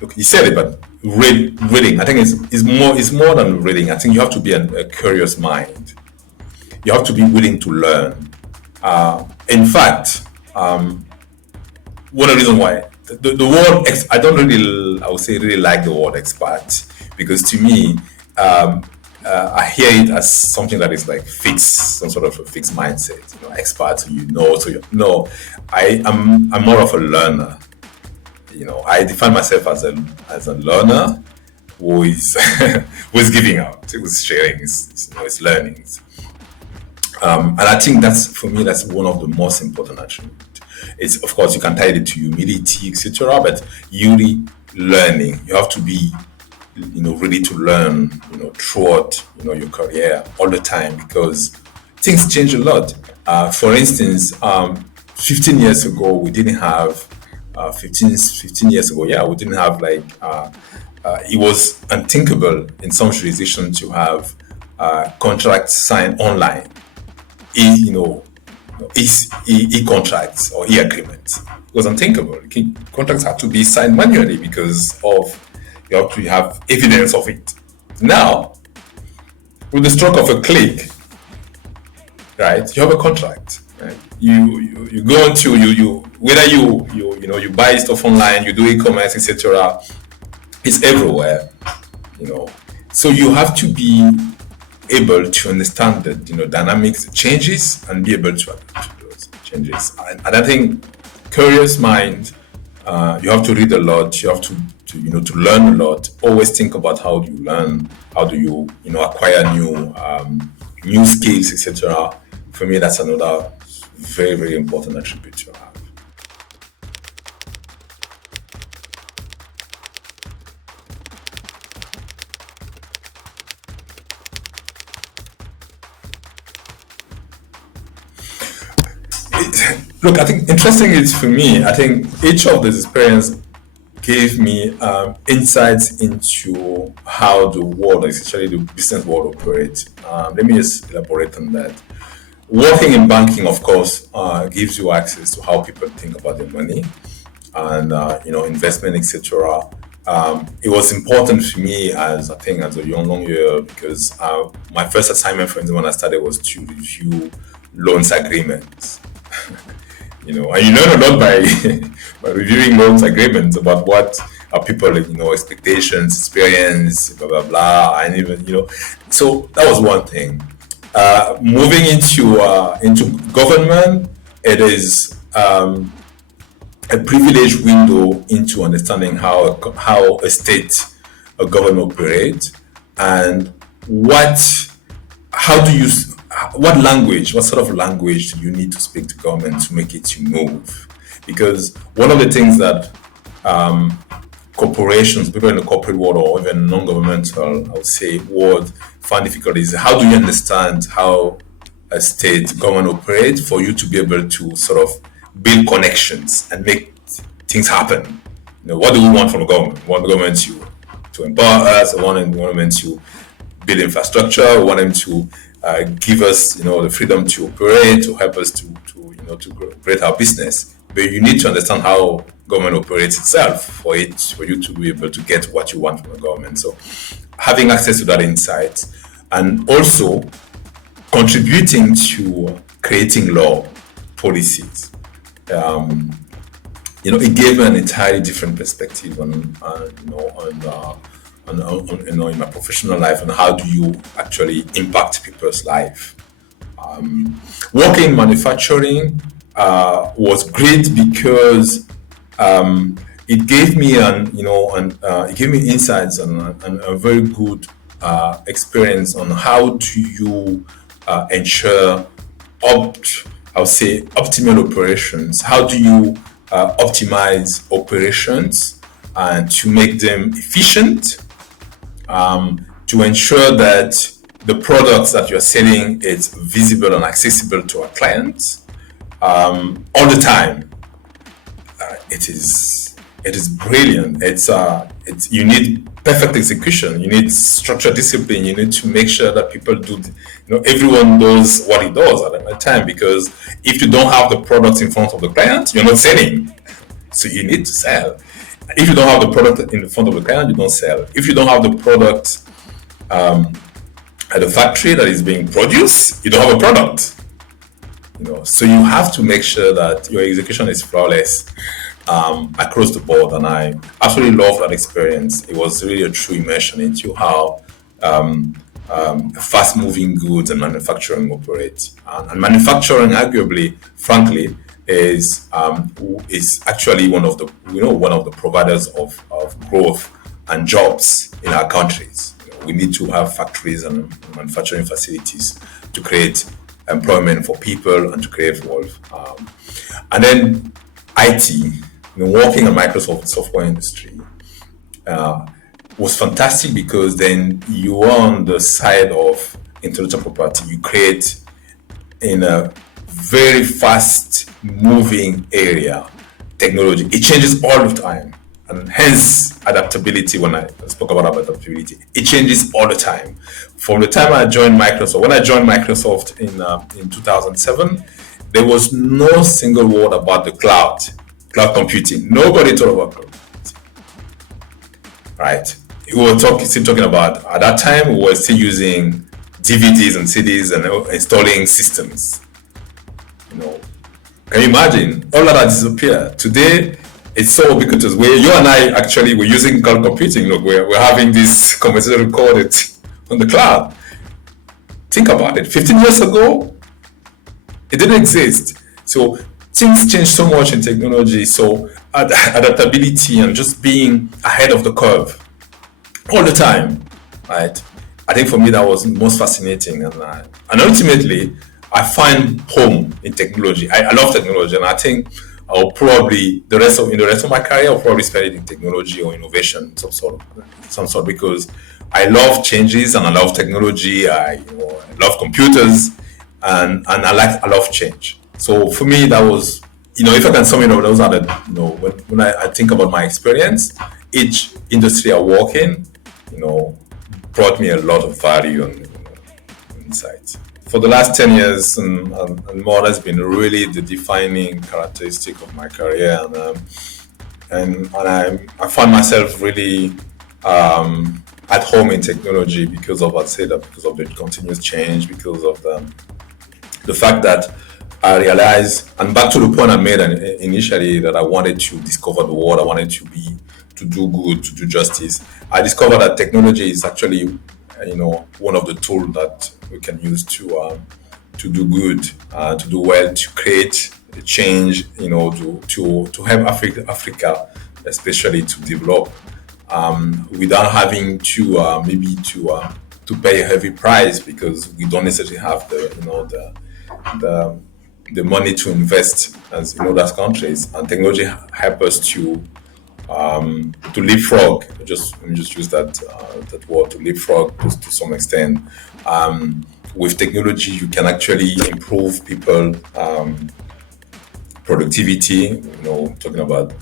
look, you said it, but reading, I think is more than reading. I think you have to be a curious mind. You have to be willing to learn. In fact, one of the reasons why the word I don't really, I would say, really like the word expert, because to me, I hear it as something that is like fixed, some sort of a fixed mindset. Expert, no. I'm more of a learner. I define myself as a learner who is who is giving out, who is sharing his learnings. And I think that's, for me, that's one of the most important attributes. It's, of course, you can tie it to humility, etc. But really learning, you have to be, ready to learn, throughout, your career all the time, because things change a lot. For instance, 15 years ago, we didn't have, 15 years ago, we didn't have it was unthinkable in some jurisdictions to have contracts signed online. E-contracts or e-agreements. It was unthinkable. Contracts had to be signed manually because you have to have evidence of it. Now, with the stroke of a click, right, you have a contract. Right? You go into whether you buy stuff online, you do e-commerce, etc. It's everywhere. So you have to be able to understand the dynamics, changes, and be able to adapt to those changes. And I think curious mind, you have to read a lot, you have to learn a lot. Always think about how do you learn, how do you acquire new skills, etc. For me, that's another very, very important attribute to have. Look, I think interesting is, for me, I think each of these experiences gave me insights into how the world, especially the business world, operates. Let me just elaborate on that. Working in banking, of course, gives you access to how people think about their money and investment, etc. It was important for me as a young year, because my first assignment, for instance, when I started, was to review loans agreements. And you learn a lot by reviewing loans agreements about what are people, expectations, experience, blah blah blah, and even So that was one thing. Moving into government, it is a privileged window into understanding how a state, a government operates, and what sort of language do you need to speak to government to make it to move? Because one of the things that corporations, people in the corporate world, or even non-governmental, I would say, world, find difficult is, how do you understand how a state government operates for you to be able to sort of build connections and make things happen? What do we want from the government? We want the government to empower us. We want the government to build infrastructure. We want them to give us, the freedom to operate, to help us to create our business. But you need to understand how government operates itself for you to be able to get what you want from the government. So having access to that insight, and also contributing to creating law policies, it gave me an entirely different perspective on in my professional life, and how do you actually impact people's life. Working in manufacturing was great because it gave me it gave me insights and a very good experience on how do you ensure optimal operations. How do you optimize operations and to make them efficient, to ensure that the products that you're selling is visible and accessible to our clients all the time. It is brilliant. You need perfect execution. You need structured discipline. You need to make sure that people do, everyone does what he does at that time. Because if you don't have the products in front of the client, you're not selling. So you need to sell. If you don't have the product in the front of the client, you don't sell. If you don't have the product at the factory that is being produced, you don't have a product. So you have to make sure that your execution is flawless across the board. And I absolutely love that experience. It was really a true immersion into how fast-moving goods and manufacturing operate. And manufacturing, arguably, frankly, is actually one of the providers of growth and jobs in our countries. We need to have factories and manufacturing facilities to create employment for people and to create wealth. And then IT, working in Microsoft software industry was fantastic, because then you are on the side of intellectual property. You create in a very fast moving area technology. It changes all the time, and hence adaptability. When I spoke about adaptability, it changes all the time. From the time I joined Microsoft, when I joined Microsoft in 2007, there was no single word about the cloud computing. Nobody talked about cloud computing, right? We were still talking about, at that time, we were still using DVDs and CDs and installing systems. Can you imagine? All of that disappeared. Today, it's so ubiquitous. Where you and I actually were using cloud computing. Look, we're having this conversation recorded on the cloud. Think about it. 15 years ago, it didn't exist. So things change so much in technology. So adaptability and just being ahead of the curve all the time, right? I think for me that was most fascinating, and ultimately I find home in technology. I love technology, and I think I'll probably in the rest of my career I'll probably spend it in technology or innovation some sort, because I love changes and I love technology. I love computers, and I love change. So for me that was, if I can sum it up, those are the, when I think about my experience, each industry I work in, brought me a lot of value and insights. For the last 10 years and more, that's been really the defining characteristic of my career. And I find myself really at home in technology because of the continuous change, because of the fact that I realized, and back to the point I made initially, that I wanted to discover the world. I wanted to do good, to do justice. I discovered that technology is actually, one of the tools that we can use to do good, to do well, to create change, to help Africa, especially to develop, without having to pay a heavy price, because we don't necessarily have the money to invest as in other countries, and technology help us to leapfrog. Let me just use that word, to leapfrog to some extent. With technology, you can actually improve people productivity. Talking about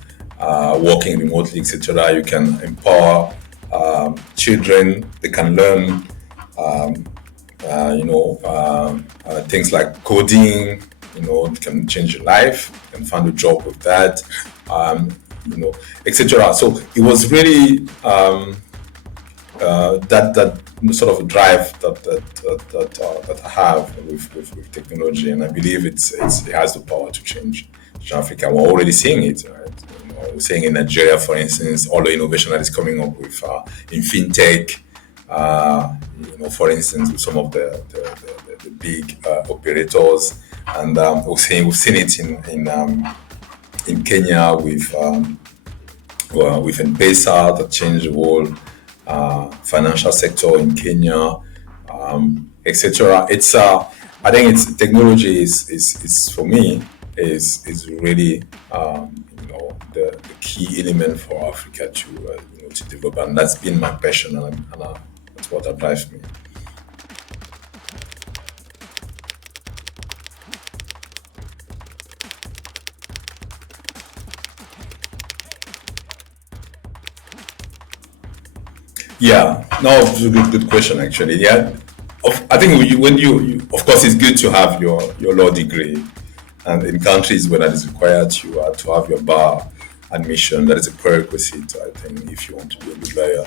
working remotely, etc. You can empower children. They can learn, things like coding. It can change your life. You can find a job with that. Etc. So it was really that sort of drive that I have with technology, and I believe it has the power to change Africa. We're already seeing it, right? We're seeing in Nigeria, for instance, all the innovation that is coming up with in fintech. For instance, with some of the big operators, and we've seen it in Kenya with M-Pesa that changed the whole financial sector in Kenya, etc. I think it's technology is for me is really the key element for Africa to develop, and that's been my passion, and that's what drives me. Yeah, no, it's a good question actually. Yeah, I think when you, of course, it's good to have your law degree, and in countries where that is required, to have your bar, admission. That is a prerequisite, I think, if you want to be a good lawyer.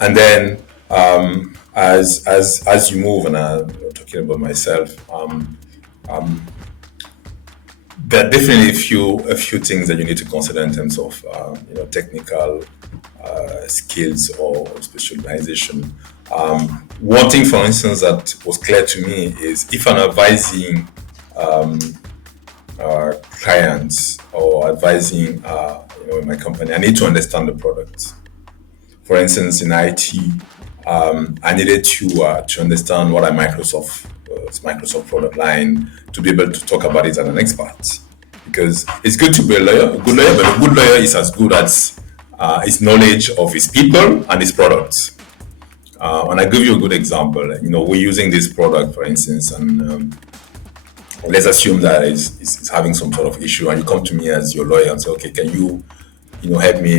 And then as you move, and I'm talking about myself, there are definitely a few things that you need to consider in terms of technical skills or specialization. One thing, for instance, that was clear to me is if I'm advising clients or advising in my company, I need to understand the product. For instance, in IT, I needed to understand what a Microsoft product line to be able to talk about it as an expert. Because it's good to be a good lawyer, but a good lawyer is as good as his knowledge of his people and his products. And I give you a good example. We're using this product, for instance, and let's assume that it's having some sort of issue, and you come to me as your lawyer and say, okay, can you help me,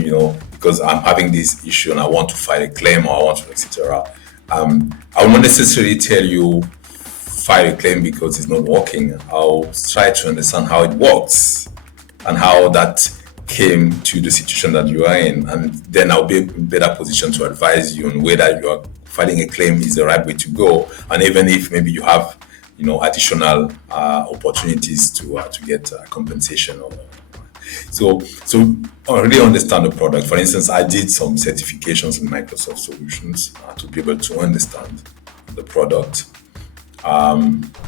because I'm having this issue and I want to file a claim, or I want to, etc. I will not necessarily tell you file a claim because it's not working. I'll try to understand how it works and how that came to the situation that you are in, and then I'll be in a better position to advise you on whether you are filing a claim is the right way to go, and even if maybe you have additional opportunities to get compensation. So I really understand the product. For instance, I did some certifications in Microsoft solutions to be able to understand the product.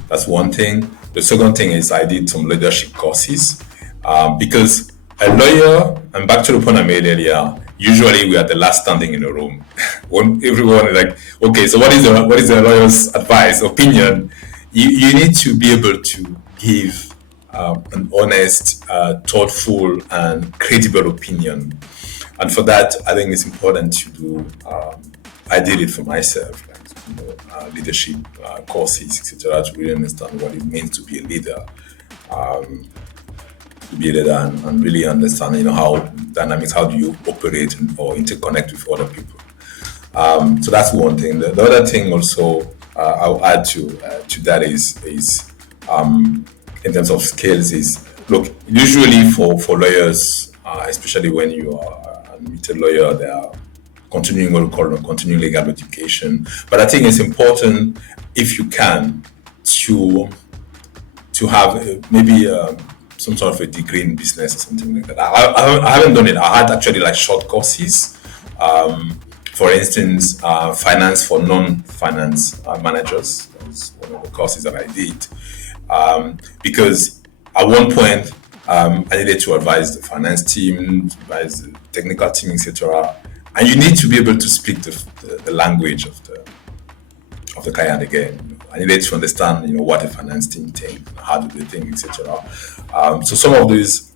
That's one thing. The second thing is I did some leadership courses because a lawyer, and back to the point I made earlier, usually we are the last standing in the room. When everyone is like, okay, so what is the lawyer's advice, opinion? You need to be able to give an honest, thoughtful, and credible opinion. And for that, I think it's important to do. I did it for myself, leadership courses, etc., to really understand what it means to be a leader, and really understand, how dynamics, how do you operate or interconnect with other people. So that's one thing. The other thing also I'll add to that is in terms of skills is, look, usually for lawyers, especially when you are an admitted lawyer, they are continuing what we call continuing legal education. But I think it's important, if you can, to have maybe some sort of a degree in business or something like that. I haven't done it. I had actually short courses. For instance, finance for non-finance managers. That was one of the courses that I did. Because at one point, I needed to advise the finance team, advise the technical team, etc. And you need to be able to speak the language of the client again. I needed to understand, what a finance team thinks, how do they think, etc. So some of these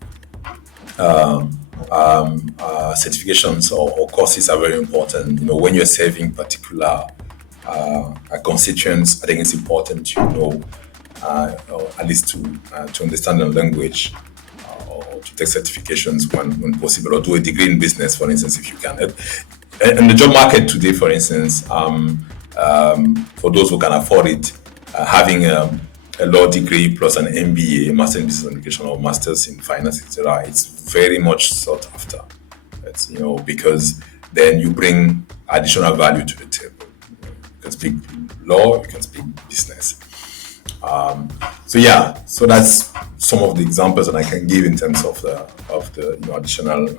certifications or courses are very important. When you're serving particular constituents, I think it's important to know, or at least to understand the language, or to take certifications when possible, or do a degree in business, for instance, if you can. And the job market today, for instance, for those who can afford it, having a law degree plus an MBA, Master in Business Education, or Masters in Finance, etc., it's very much sought after. It's, because then you bring additional value to the table. You can speak law, you can speak business. So that's some of the examples that I can give in terms of the additional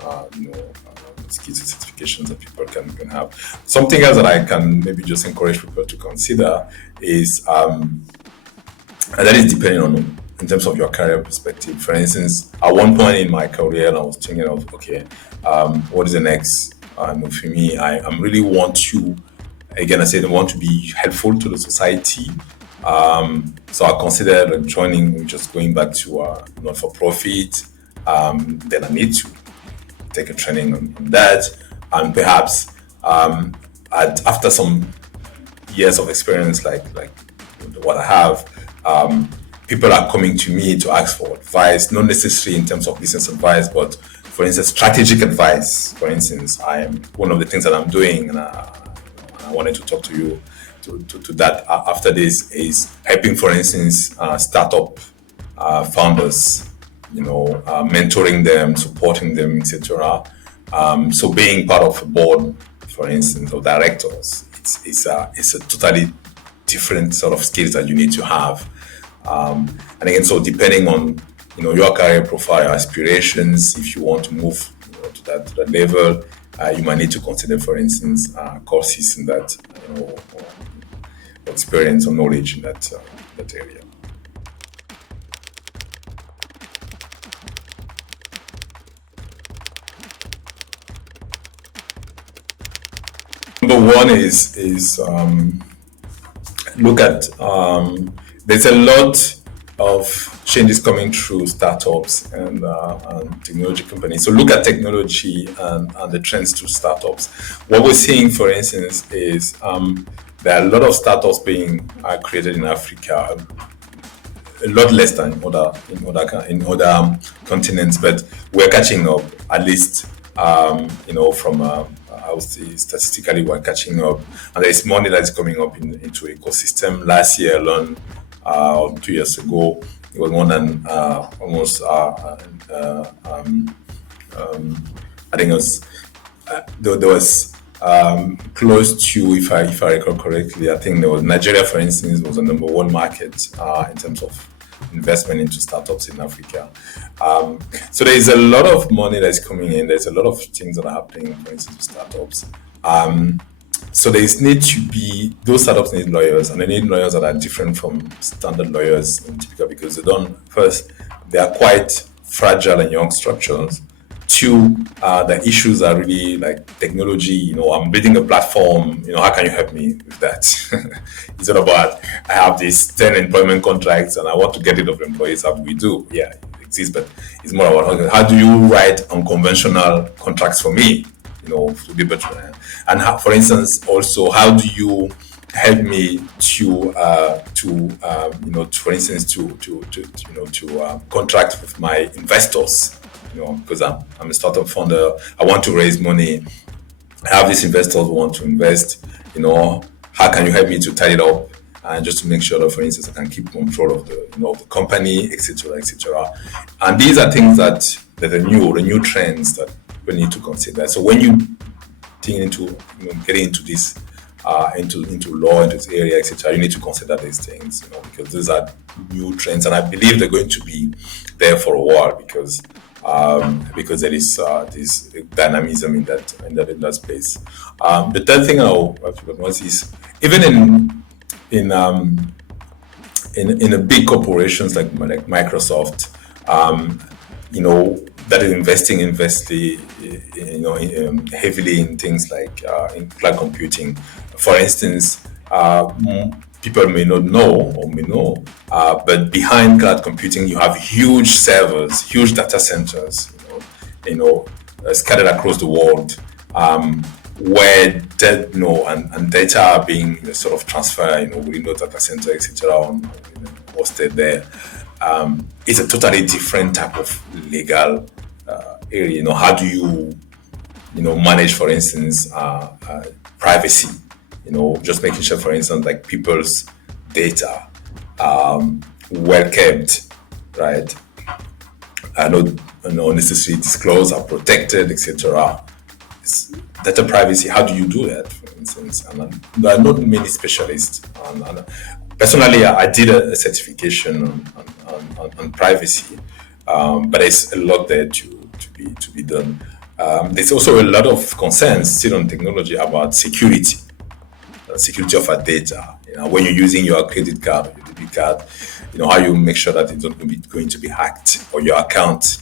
skills and certifications that people can have. Something else that I can maybe just encourage people to consider is, and that is depending on, in terms of your career perspective. For instance, at one point in my career, I was thinking of, okay, what is the next move for me? I really want to, again, I said I want to be helpful to the society. So I considered joining, just going back to not-for-profit. Then I need to take a training on that, and perhaps after some years of experience, like what I have, people are coming to me to ask for advice, not necessarily in terms of business advice, but for instance, strategic advice. For instance, one of the things that I'm doing, and I wanted to talk to you to that after this, is helping, for instance, startup founders mentoring them, supporting them, etc. So being part of a board, for instance, of directors, it's a totally different sort of skills that you need to have. And again, so depending on your career profile, your aspirations, if you want to move to that level, you might need to consider, for instance, courses in that, experience or knowledge in that area. Number one is look at there's a lot of changes coming through startups and technology companies. So look at technology and the trends to startups. What we're seeing, for instance, is there are a lot of startups being created in Africa, a lot less than in other continents, but we're catching up. At least from I would say statistically we're catching up, and there is money that's coming up into ecosystem. Last year alone, 2 years ago, it was more than almost I think it was there was close to, if I recall correctly, I think there was Nigeria, for instance, was the number one market in terms of investment into startups in Africa. So there is a lot of money that's coming in. There's a lot of things that are happening, for instance, with startups. So there need to be, those startups need lawyers, and they need lawyers that are different from standard lawyers in typical, because they are quite fragile and young structures. Two, the issues are really like technology. I'm building a platform. How can you help me with that? It's not about I have these 10 employment contracts and I want to get rid of employees. How do we do? Yeah, it exists, but it's more about how do you write unconventional contracts for me? To be better. And how, for instance, also how do you help me to for instance, to contract with my investors? Because I'm a startup founder, I want to raise money. I have these investors who want to invest. How can you help me to tie it up, and just to make sure that, for instance, I can keep control of the company, etc., etc. And these are things that are the new trends that we need to consider. So when you think into getting into this into law, into this area, etc., you need to consider these things, because these are new trends, and I believe they're going to be there for a while, because there is this dynamism in that space. The third thing I'll notice is, even in a big corporations like Microsoft, that is investing heavily in things like in cloud computing. For instance, people may not know or may know, but behind cloud computing, you have huge servers, huge data centers, scattered across the world, where and data are being sort of transferred, within the data center, etc., hosted there. It's a totally different type of legal area. How do you, manage, for instance, privacy? Just making sure, for instance, like people's data well kept, right? No necessarily disclosed, are protected, etc. Data privacy. How do you do that, for instance? And there are not many specialists. And personally, I did a certification on privacy, but there's a lot there to be done. There's also a lot of concerns still on technology about security of our data. When you're using your credit card or your debit card, how you make sure that it's not going to be hacked, or your account,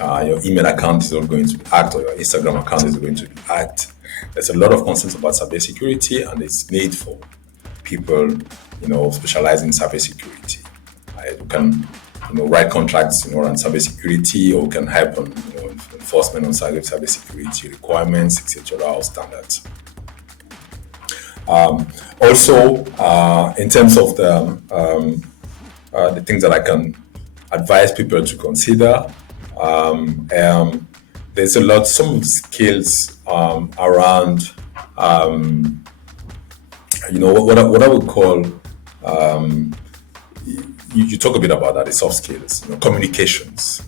your email account is not going to be hacked, or your Instagram account is going to be hacked. There's a lot of concerns about cybersecurity, and there's need for people, specialized in cybersecurity. Who can, write contracts, around cybersecurity, or can help on, enforcement on cybersecurity requirements, etc., or standards. Also, in terms of the things that I can advise people to consider, there's some skills around, what I would call, you talk a bit about that, the soft skills, communications.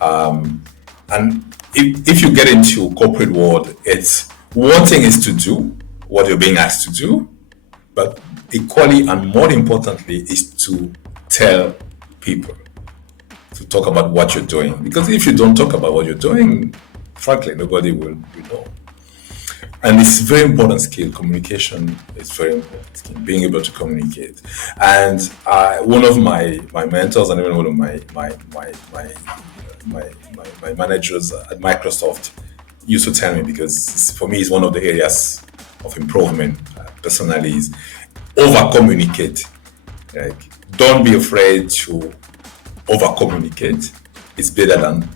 And if you get into corporate world, it's one thing is to do what you're being asked to do, but equally and more importantly is to tell people, to talk about what you're doing. Because if you don't talk about what you're doing, frankly, nobody will know. And it's a very important skill. Communication is very important skill, being able to communicate. And one of my mentors and even one of my managers at Microsoft used to tell me, because for me it's one of the areas of improvement personally, is over communicate. Like, don't be afraid to over communicate. It's better than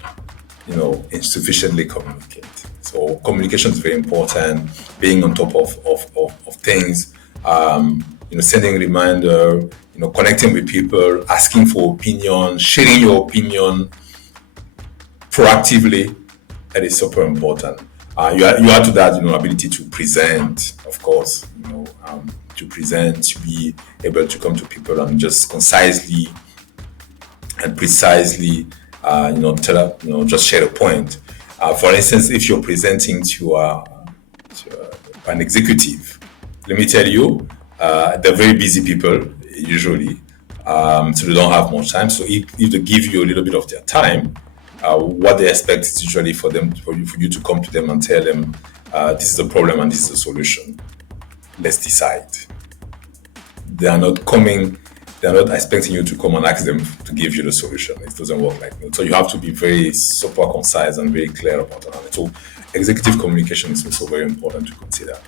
insufficiently communicate. So communication is very important. Being on top of things, sending a reminder, connecting with people, asking for opinion, sharing your opinion proactively. That is super important. You add to that, ability to present, of course, to present, to be able to come to people and just concisely and precisely, just share a point. For instance, if you're presenting to an executive, let me tell you, they're very busy people usually, so they don't have much time. So if they give you a little bit of their time, what they expect is usually for you to come to them and tell them, this is the problem and this is the solution. Let's decide. They are not expecting you to come and ask them to give you the solution. It doesn't work like that. So you have to be very super concise and very clear about it. So executive communication is also very important to consider.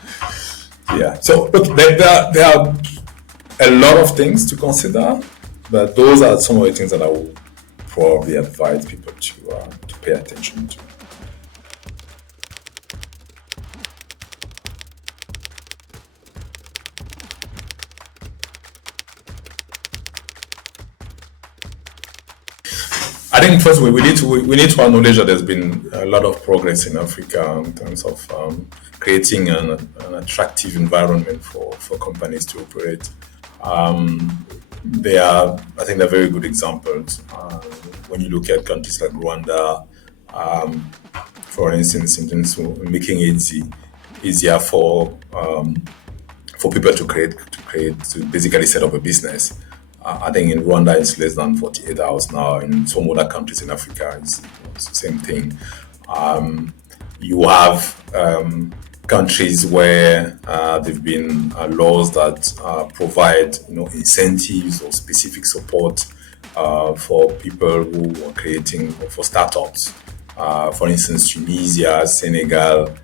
Yeah. So look, there are a lot of things to consider, but those are some of the things that I will probably advise people to pay attention to. I think first we need to acknowledge that there's been a lot of progress in Africa in terms of creating an attractive environment for companies to operate. I think they're very good examples. When you look at countries like Rwanda, for instance, in terms of making it easier for people to basically set up a business. I think in Rwanda it's less than 48 hours now. In some other countries in Africa, it's the same thing. You have countries where there've been laws that provide incentives or specific support for people who are creating for startups. For instance, Tunisia, Senegal,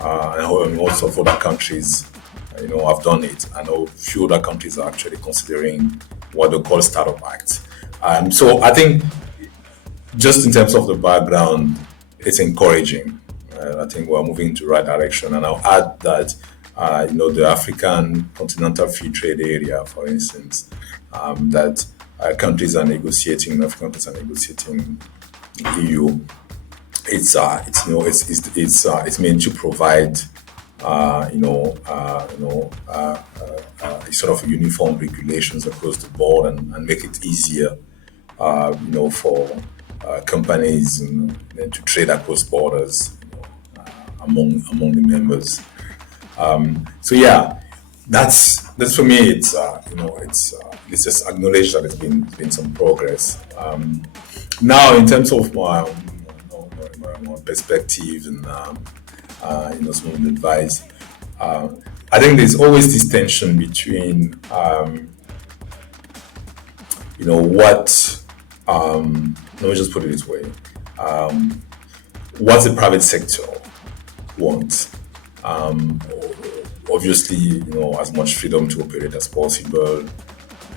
and also of other countries, have done it. I know a few other countries are actually considering what they call startup acts. So I think just in terms of the background, it's encouraging. I think we're moving in the right direction. And I'll add that, the African Continental Free Trade Area, for instance, that African countries are negotiating EU. It's meant to provide sort of uniform regulations across the board and make it easier, for companies to trade across borders among the members. So yeah, that's for me. It's let's just acknowledge that there's been some progress. Now, in terms of my perspective and some of the advice. I think there's always this tension between, what, let me just put it this way, what the private sector wants. Obviously, as much freedom to operate as possible,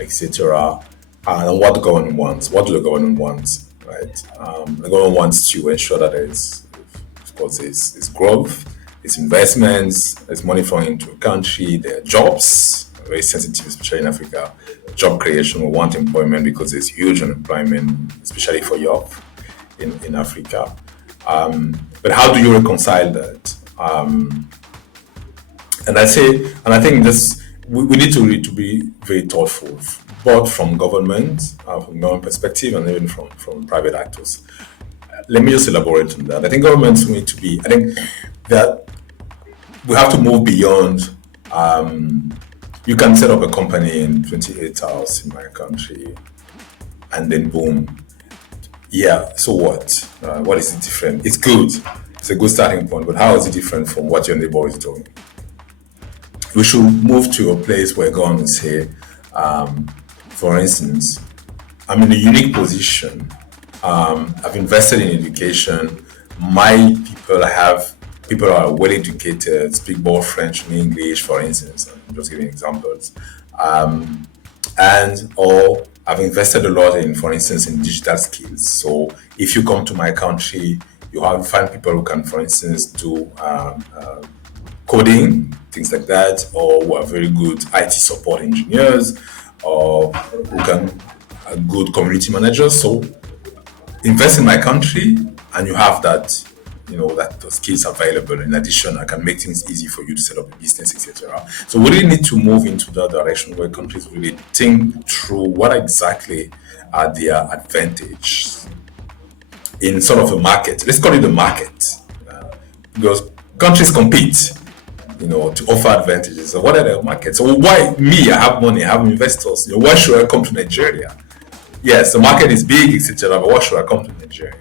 etc. And what the government wants. What do the government want, right? The government wants to ensure that there's growth, it's investments, there's money flowing into a country, there are jobs, very sensitive, especially in Africa. Job creation, we want employment because there's huge unemployment, especially for youth in Africa. But how do you reconcile that? And I think we need to be very thoughtful both from government perspective, and even from private actors. Let me just elaborate on that. I think governments need to be. I think that we have to move beyond. You can set up a company in 28 hours in my country, and then boom. Yeah. So what? What is it different? It's good. It's a good starting point, but how is it different from what your neighbor is doing? We should move to a place where governments say, for instance, I'm in a unique position. I've invested in education. My people are well educated, speak both French and English, for instance. I'm just giving examples. Or I've invested a lot in, for instance, in digital skills. So if you come to my country, find people who can, for instance, do coding, things like that, or who are very good IT support engineers, or who can good community managers. So invest in my country, and you have that, that those skills available. In addition, I can make things easy for you to set up a business, etc. So we really need to move into that direction where countries really think through what exactly are their advantages in sort of a market. Let's call it a market, because countries compete, to offer advantages. So what are the markets? So why me? I have money, I have investors. Why should I come to Nigeria? Yes, the market is big, etc. But why should I come to Nigeria?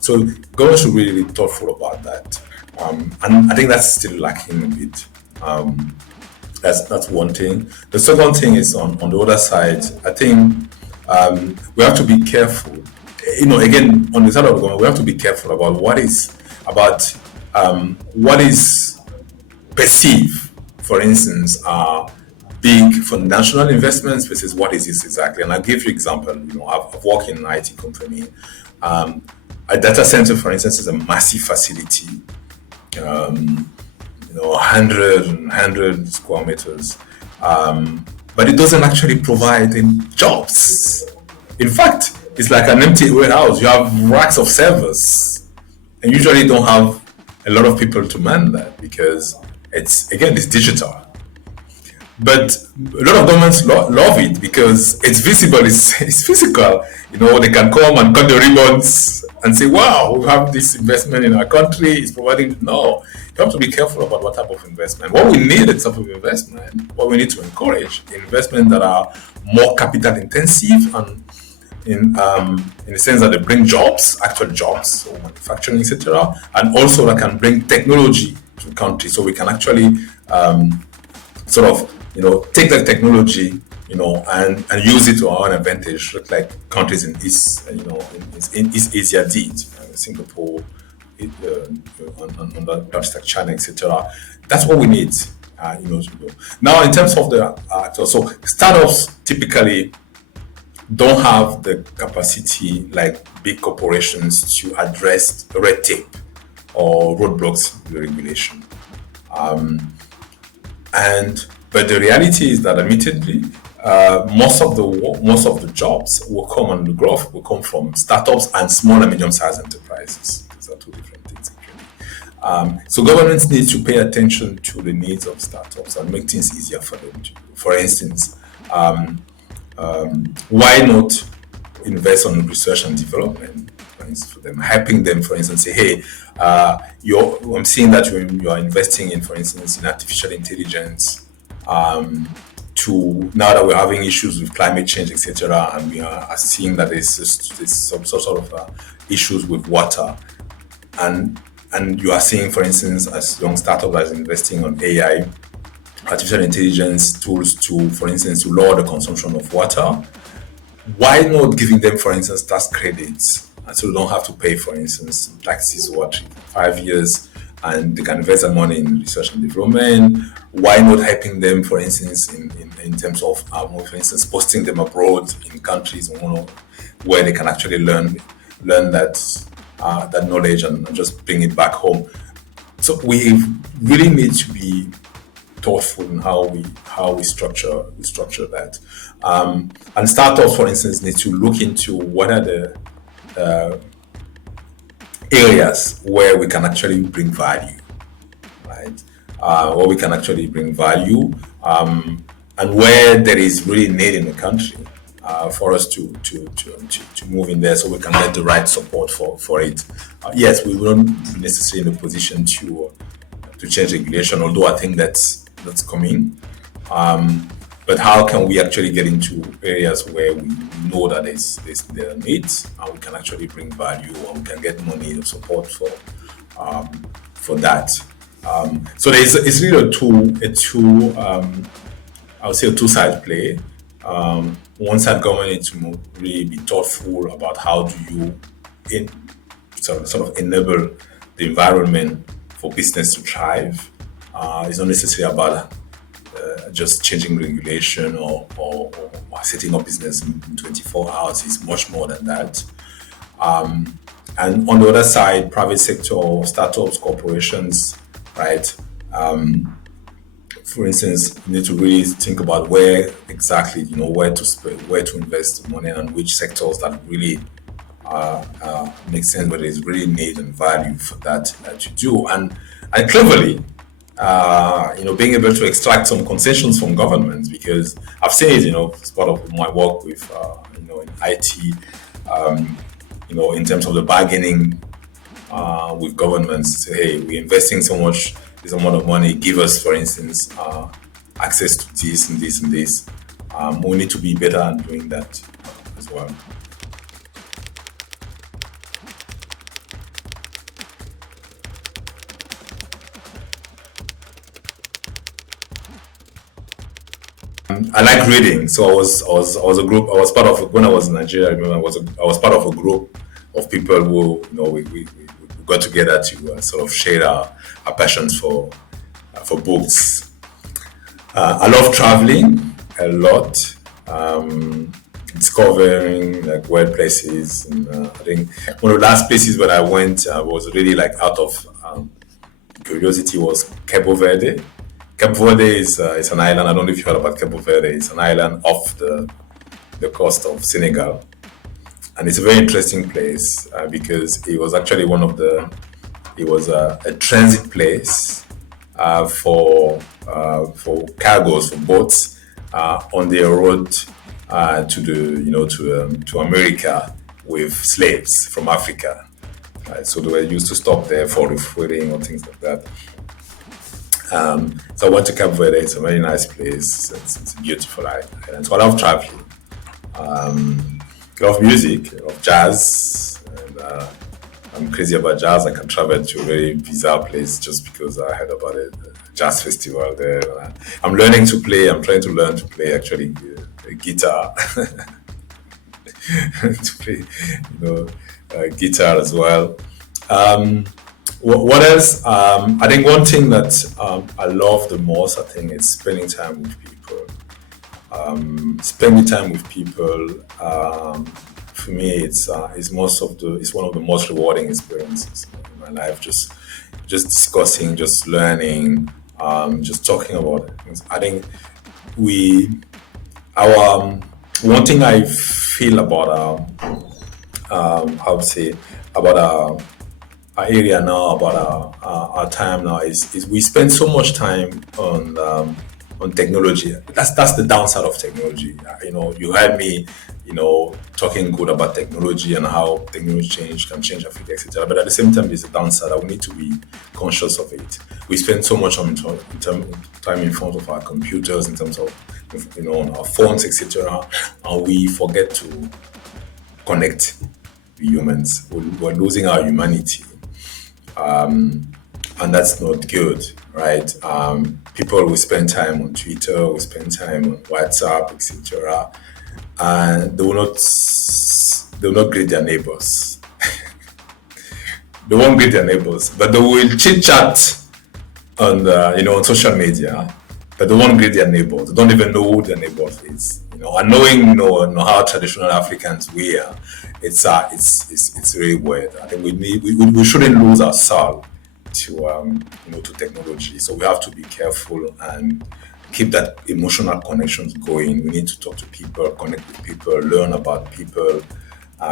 So government should really be thoughtful about that. And I think that's still lacking a bit. That's one thing. The second thing is on the other side, I think we have to be careful. Again, on the side of the government, we have to be careful about what is perceived, for instance, big for national investments versus what is this exactly. And I'll give you an example. I've worked in an IT company. A data center, for instance, is a massive facility, 100 square meters, but it doesn't actually provide any jobs. In fact, it's like an empty warehouse. You have racks of servers, and usually don't have a lot of people to man that because it's digital. But a lot of governments love it because it's visible, it's physical. They can come and cut the ribbons and say, wow, we have this investment in our country, it's providing. No, you have to be careful about what type of investment. What we need is type of investment, what we need to encourage, investment that are more capital intensive and in the sense that they bring jobs, actual jobs, so manufacturing, etc. And also that can bring technology to the country so we can actually take that technology, and use it to our own advantage, like countries in East Asia did, Singapore, on the countries like China, etc. That's what we need, to do. Now, in terms of the so startups typically don't have the capacity like big corporations to address red tape or roadblocks in the regulation. But the reality is that, admittedly, most of the jobs will come and the growth will come from startups and small and medium-sized enterprises. These are two different things, actually. So governments need to pay attention to the needs of startups and make things easier for them to do. For instance, why not invest on research and development? For them, helping them, for instance, say, hey, I'm seeing that you are investing in, for instance, in artificial intelligence. To now that we're having issues with climate change, etc., and we are seeing that there's some sort of issues with water, and you are seeing, for instance, as young startup that is investing on AI, artificial intelligence tools to, for instance, to lower the consumption of water. Why not giving them, for instance, tax credits, and so they don't have to pay, for instance, taxes over 5 years, and they can invest their money in research and development? Why not helping them, for instance, in terms of, for instance, posting them abroad in countries where they can actually learn that knowledge and just bring it back home? So we really need to be thoughtful in how we structure that. And startups, for instance, need to look into what are the areas where we can actually bring value, right? Where we can actually bring value, and and where there is really need in the country, for us to move in there so we can get the right support for it. Yes, we won't be necessarily in a position to change regulation, although I think that's coming. But how can we actually get into areas where we know that there are needs, and we can actually bring value, and we can get money and support for that. So it's really I would say a two-side play. One side, government needs to really be thoughtful about how do you sort of enable the environment for business to thrive. It's not necessarily about just changing regulation or setting up business in 24 hours. It's much more than that. And on the other side, private sector, startups, corporations, right? For instance, you need to really think about where exactly, where to invest money, and which sectors that really make sense, where there's really need and value for that you do. And cleverly, being able to extract some concessions from governments, because I've seen it, as part of my work with, in IT, in terms of the bargaining with governments. Say, hey, we're investing so much, this amount of money, give us, for instance, access to this and this and this. We need to be better at doing that as well. I like reading, so I was part of, when I was in Nigeria. I remember I was part of a group of people who, we got together to sort of share our passions for books. I love traveling a lot, discovering like weird places, and I think one of the last places where I went was really like out of curiosity was Cabo Verde. Cabo Verde is an island. I don't know if you heard about Cabo Verde. It's an island off the coast of Senegal, and it's a very interesting place because it was actually it was a transit place for cargoes, for boats on their road to America with slaves from Africa. So they were used to stop there for refueling or things like that. So I went to Cape Verde. It's a very nice place. It's a beautiful island. So I love traveling. I love music. I love jazz. And I'm crazy about jazz. I can travel to a very bizarre place just because I heard about it. A jazz festival there. I'm learning to play. I'm trying to learn to play actually guitar. To play, guitar as well. What else? I think one thing that I love the most, I think, is spending time with people. Spending time with people, for me, it's one of the most rewarding experiences in my life. Just discussing, just learning, just talking about things. I think one thing I feel about our area now, about our time now, is we spend so much time on technology. That's the downside of technology. You heard me, talking good about technology and how technology can change Africa, etc. But at the same time, there's a downside that we need to be conscious of it. We spend so much time in front of our computers, in terms of on our phones, etc., and we forget to connect with humans. We're losing our humanity. And that's not good, right? People will spend time on Twitter, will spend time on WhatsApp, etc., and they will not greet their neighbors. They won't greet their neighbors, but they will chit chat on on social media, but they won't greet their neighbors. They don't even know who their neighbor is. And knowing how traditional Africans we are, it's really weird. I think we shouldn't lose our soul to technology. So we have to be careful and keep that emotional connections going. We need to talk to people, connect with people, learn about people,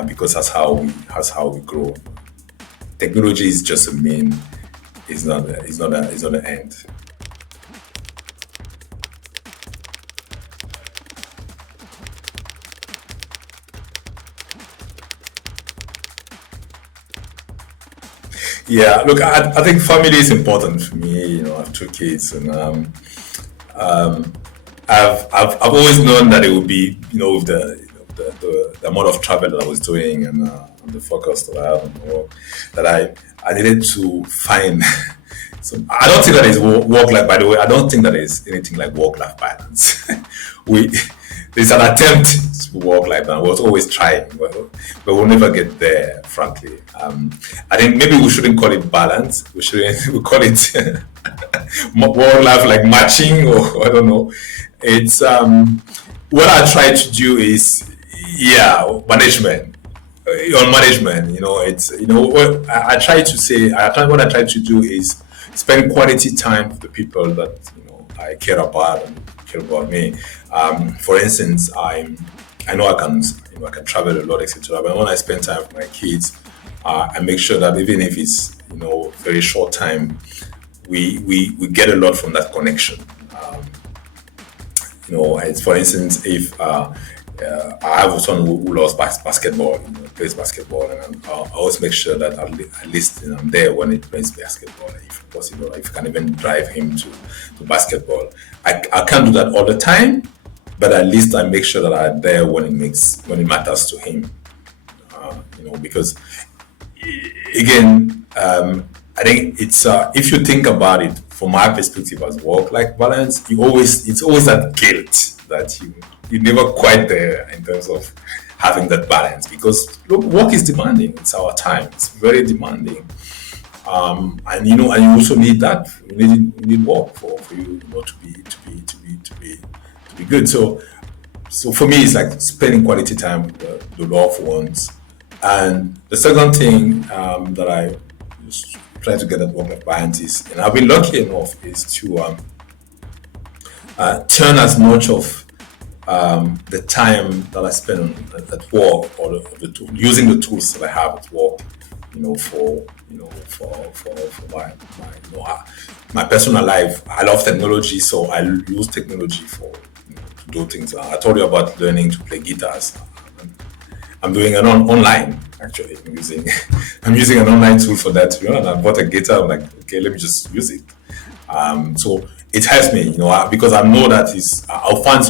because that's how we grow. Technology is just a mean. It's not an end. Yeah, look, I think family is important for me. I have two kids, and um, I've always known that it would be, with the amount of travel that I was doing, and the focus that I have on the work, that I needed to find. So I don't think that is work life. By the way, I don't think that is anything like work life balance. we There's an attempt to work life balance. We're always trying, but we'll never get there. Frankly, I think maybe we shouldn't call it balance. We call it work life like matching, or I don't know. It's what I try to do is, management. On management, it's what I try to say. What I try to do is spend quality time with the people that I care about and care about me. For instance, I know I can travel a lot, etc. But when I spend time with my kids, I make sure that even if it's very short time, we get a lot from that connection. It's, for instance, if I have a son who loves basketball, plays basketball, and I always make sure that at least I'm there when he plays basketball, if possible, if I can even drive him to basketball. I can't do that all the time, but at least I make sure that I'm there when it matters to him. Because again, I think it's if you think about it from my perspective as work-life balance, it's always that guilt that you're never quite there in terms of having that balance, because look, work is demanding. It's our time. It's very demanding, and you also need that. You need work for you, to be good. So for me, it's like spending quality time with the loved ones. And the second thing that I just try to get at work-life balance is, and I've been lucky enough, is to turn as much of the time that I spend at work, or using the tools that I have at work, for my personal life. I love technology, so I use technology for to do things. I told you about learning to play guitars. I'm doing an online, actually. I'm using an online tool for that. And I bought a guitar. I'm like, okay, let me just use it. So it helps me, because I know that I'll find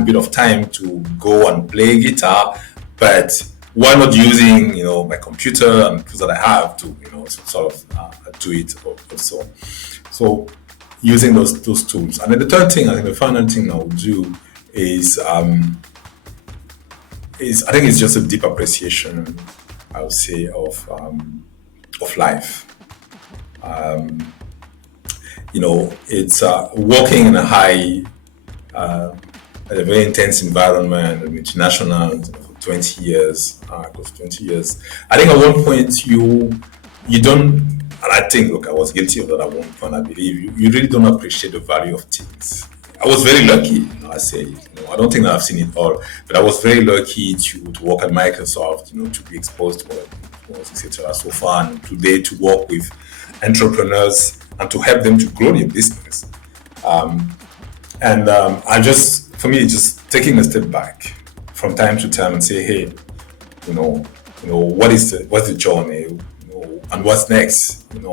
a bit of time to go and play guitar, but why not using, my computer and tools that I have to, sort of do it also. So using those tools. And then the third thing, I think the final thing I would do is I think it's just a deep appreciation, I would say, of life. It's working in a very intense environment, international, for 20 years, close to 20 years. I think at one point you don't, and I think, look, I was guilty of that at one point. I believe you really don't appreciate the value of things. I was very lucky, I say. I don't think that I've seen it all, but I was very lucky to work at Microsoft, to be exposed to what it was, etc. So far, and today to work with entrepreneurs and to help them to grow their business. For me, just taking a step back from time to time and say, hey, what's the journey, and what's next, and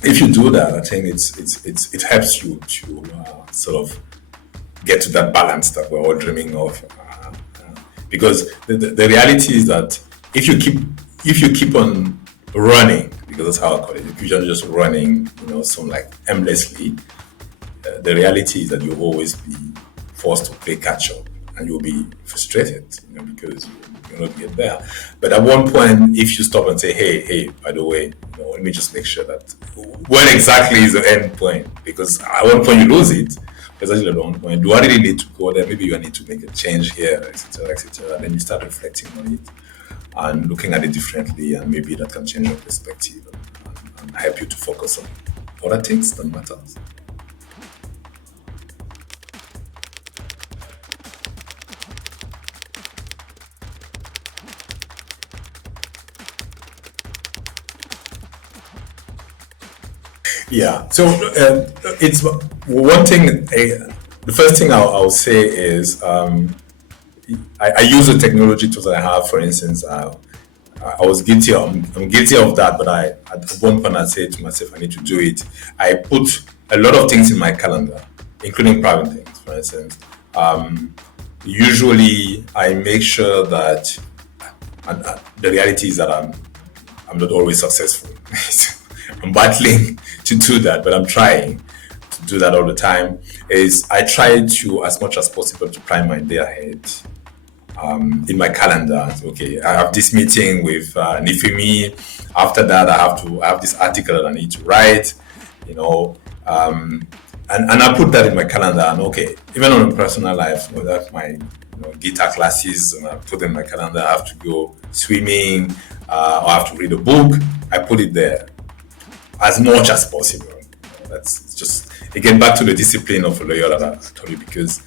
if you do that, I think it helps you to sort of get to that balance that we're all dreaming of. Because the reality is that if you keep on running, because that's how I call it, if you're just running, aimlessly, the reality is that you'll always be forced to play catch up, and you'll be frustrated, because you're not get there. But at one point, if you stop and say, hey, by the way, let me just make sure that when exactly is the end point, because at one point you lose it. Exactly at one point, do I really need to go there? Maybe you need to make a change here, etc., etc. And then you start reflecting on it and looking at it differently, and maybe that can change your perspective and help you to focus on other things that matters. Yeah. So it's one thing. The first thing I'll say is I use the technology tools that I have. For instance, I was guilty. I'm guilty of that, but at one point I said to myself, I need to do it. I put a lot of things in my calendar, including private things. For instance, usually I make sure that, and the reality is that I'm not always successful. I'm battling to do that, but I'm trying to do that all the time. Is I try to, as much as possible, to plan my day ahead. In my calendar, okay, I have this meeting with Nifimi. After that, I have this article that I need to write, you know, and I put that in my calendar. And okay, even on a personal life, that's my guitar classes, and I put in my calendar. I have to go swimming, or I have to read a book. I put it there as much as possible. That's just, again, back to the discipline of a lawyer that I told you, because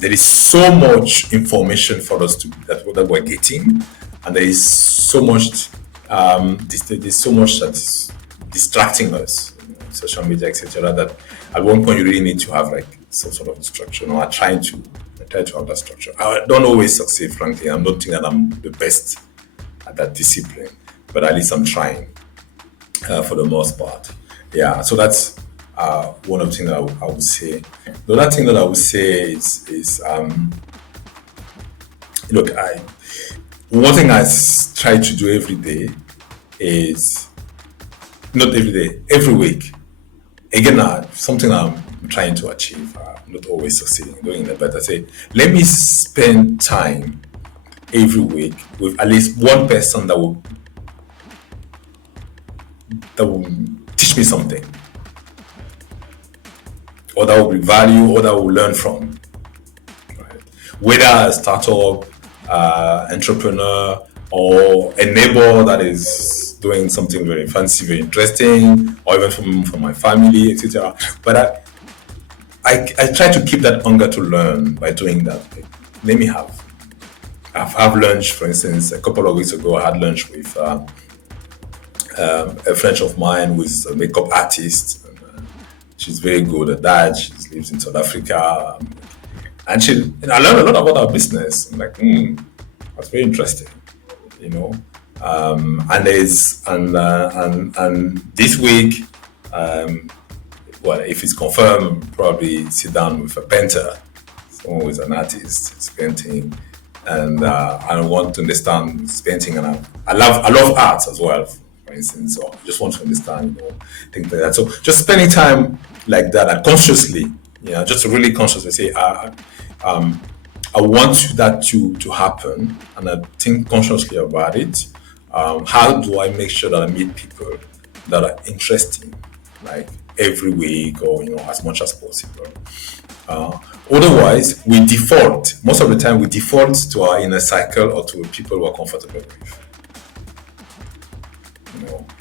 there is so much information for us that we're getting, and there is so much there's so much that's distracting us, social media, etc. That at one point you really need to have like some sort of structure. I try to have that structure. I don't always succeed, frankly. I'm not thinking that I'm the best at that discipline, but at least I'm trying for the most part. Yeah, so that's one of the things that I would say. The other thing that I would say is look, one thing I try to do every day is, not every day, every week. Again, something I'm trying to achieve. I'm not always succeeding doing that, but I say, let me spend time every week with at least one person that will teach me something, or that will be value, or that will learn from. Right? Whether a startup, entrepreneur, or a neighbor that is doing something very fancy, very interesting, or even from my family, etc. But I try to keep that hunger to learn by doing that. Like, let me have lunch, for instance. A couple of weeks ago, I had lunch with a friend of mine who is a makeup artist. She's very good at that. She lives in South Africa, and I learned a lot about our business. I'm like, that's very interesting, And there's and this week, well, if it's confirmed, probably sit down with a painter, someone who is an artist, is painting, and I want to understand his painting, and I love art as well. For instance, so I just want to understand, things like that. So just spending time like that, and consciously, just really consciously say, I want that to happen, and I think consciously about it. How do I make sure that I meet people that are interesting, like every week, or as much as possible? Otherwise, most of the time we default to our inner cycle or to people we're comfortable with.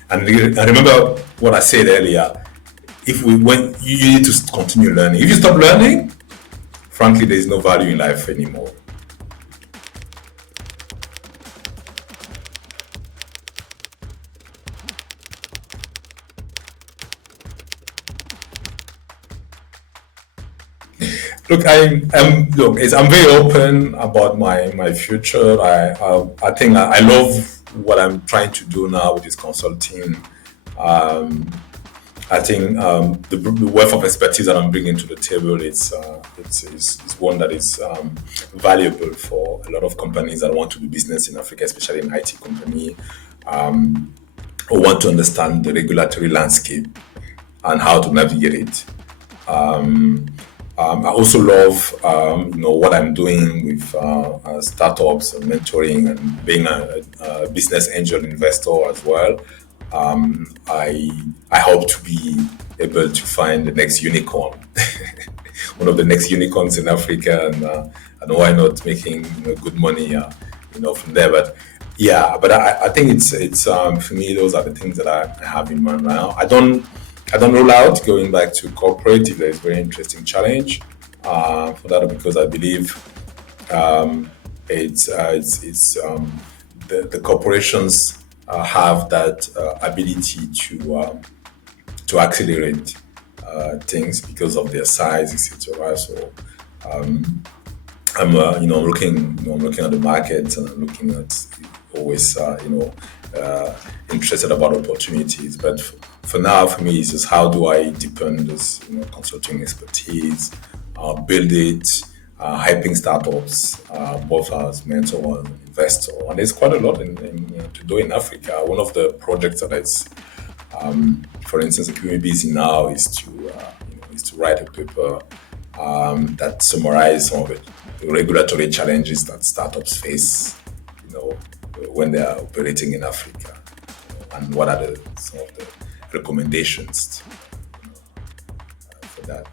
And I remember what I said earlier. You need to continue learning. If you stop learning, frankly, there is no value in life anymore. Look, I'm very open about my future. I think I love what I'm trying to do now with this consulting. I think the wealth of expertise that I'm bringing to the table is one that is valuable for a lot of companies that want to do business in Africa, especially in IT company, or want to understand the regulatory landscape and how to navigate it. I also love, what I'm doing with startups and mentoring and being a business angel investor as well. I hope to be able to find the next unicorn, one of the next unicorns in Africa, and why not making good money, from there. But yeah, but I think it's for me, those are the things that I have in mind now. I don't rule out going back to corporate if there is very interesting challenge for that, because I believe the corporations have that ability to accelerate things because of their size, etc. So I'm looking at the market, and I'm looking at always, interested about opportunities. But for now, for me, it's just how do I deepen this, consulting expertise, build it, helping startups, both as mentor and investor. And there's quite a lot to do in Africa. One of the projects that is, for instance, the we're busy now is to write a paper that summarizes some of the regulatory challenges that startups face, when they are operating in Africa, and what are some of the recommendations for that.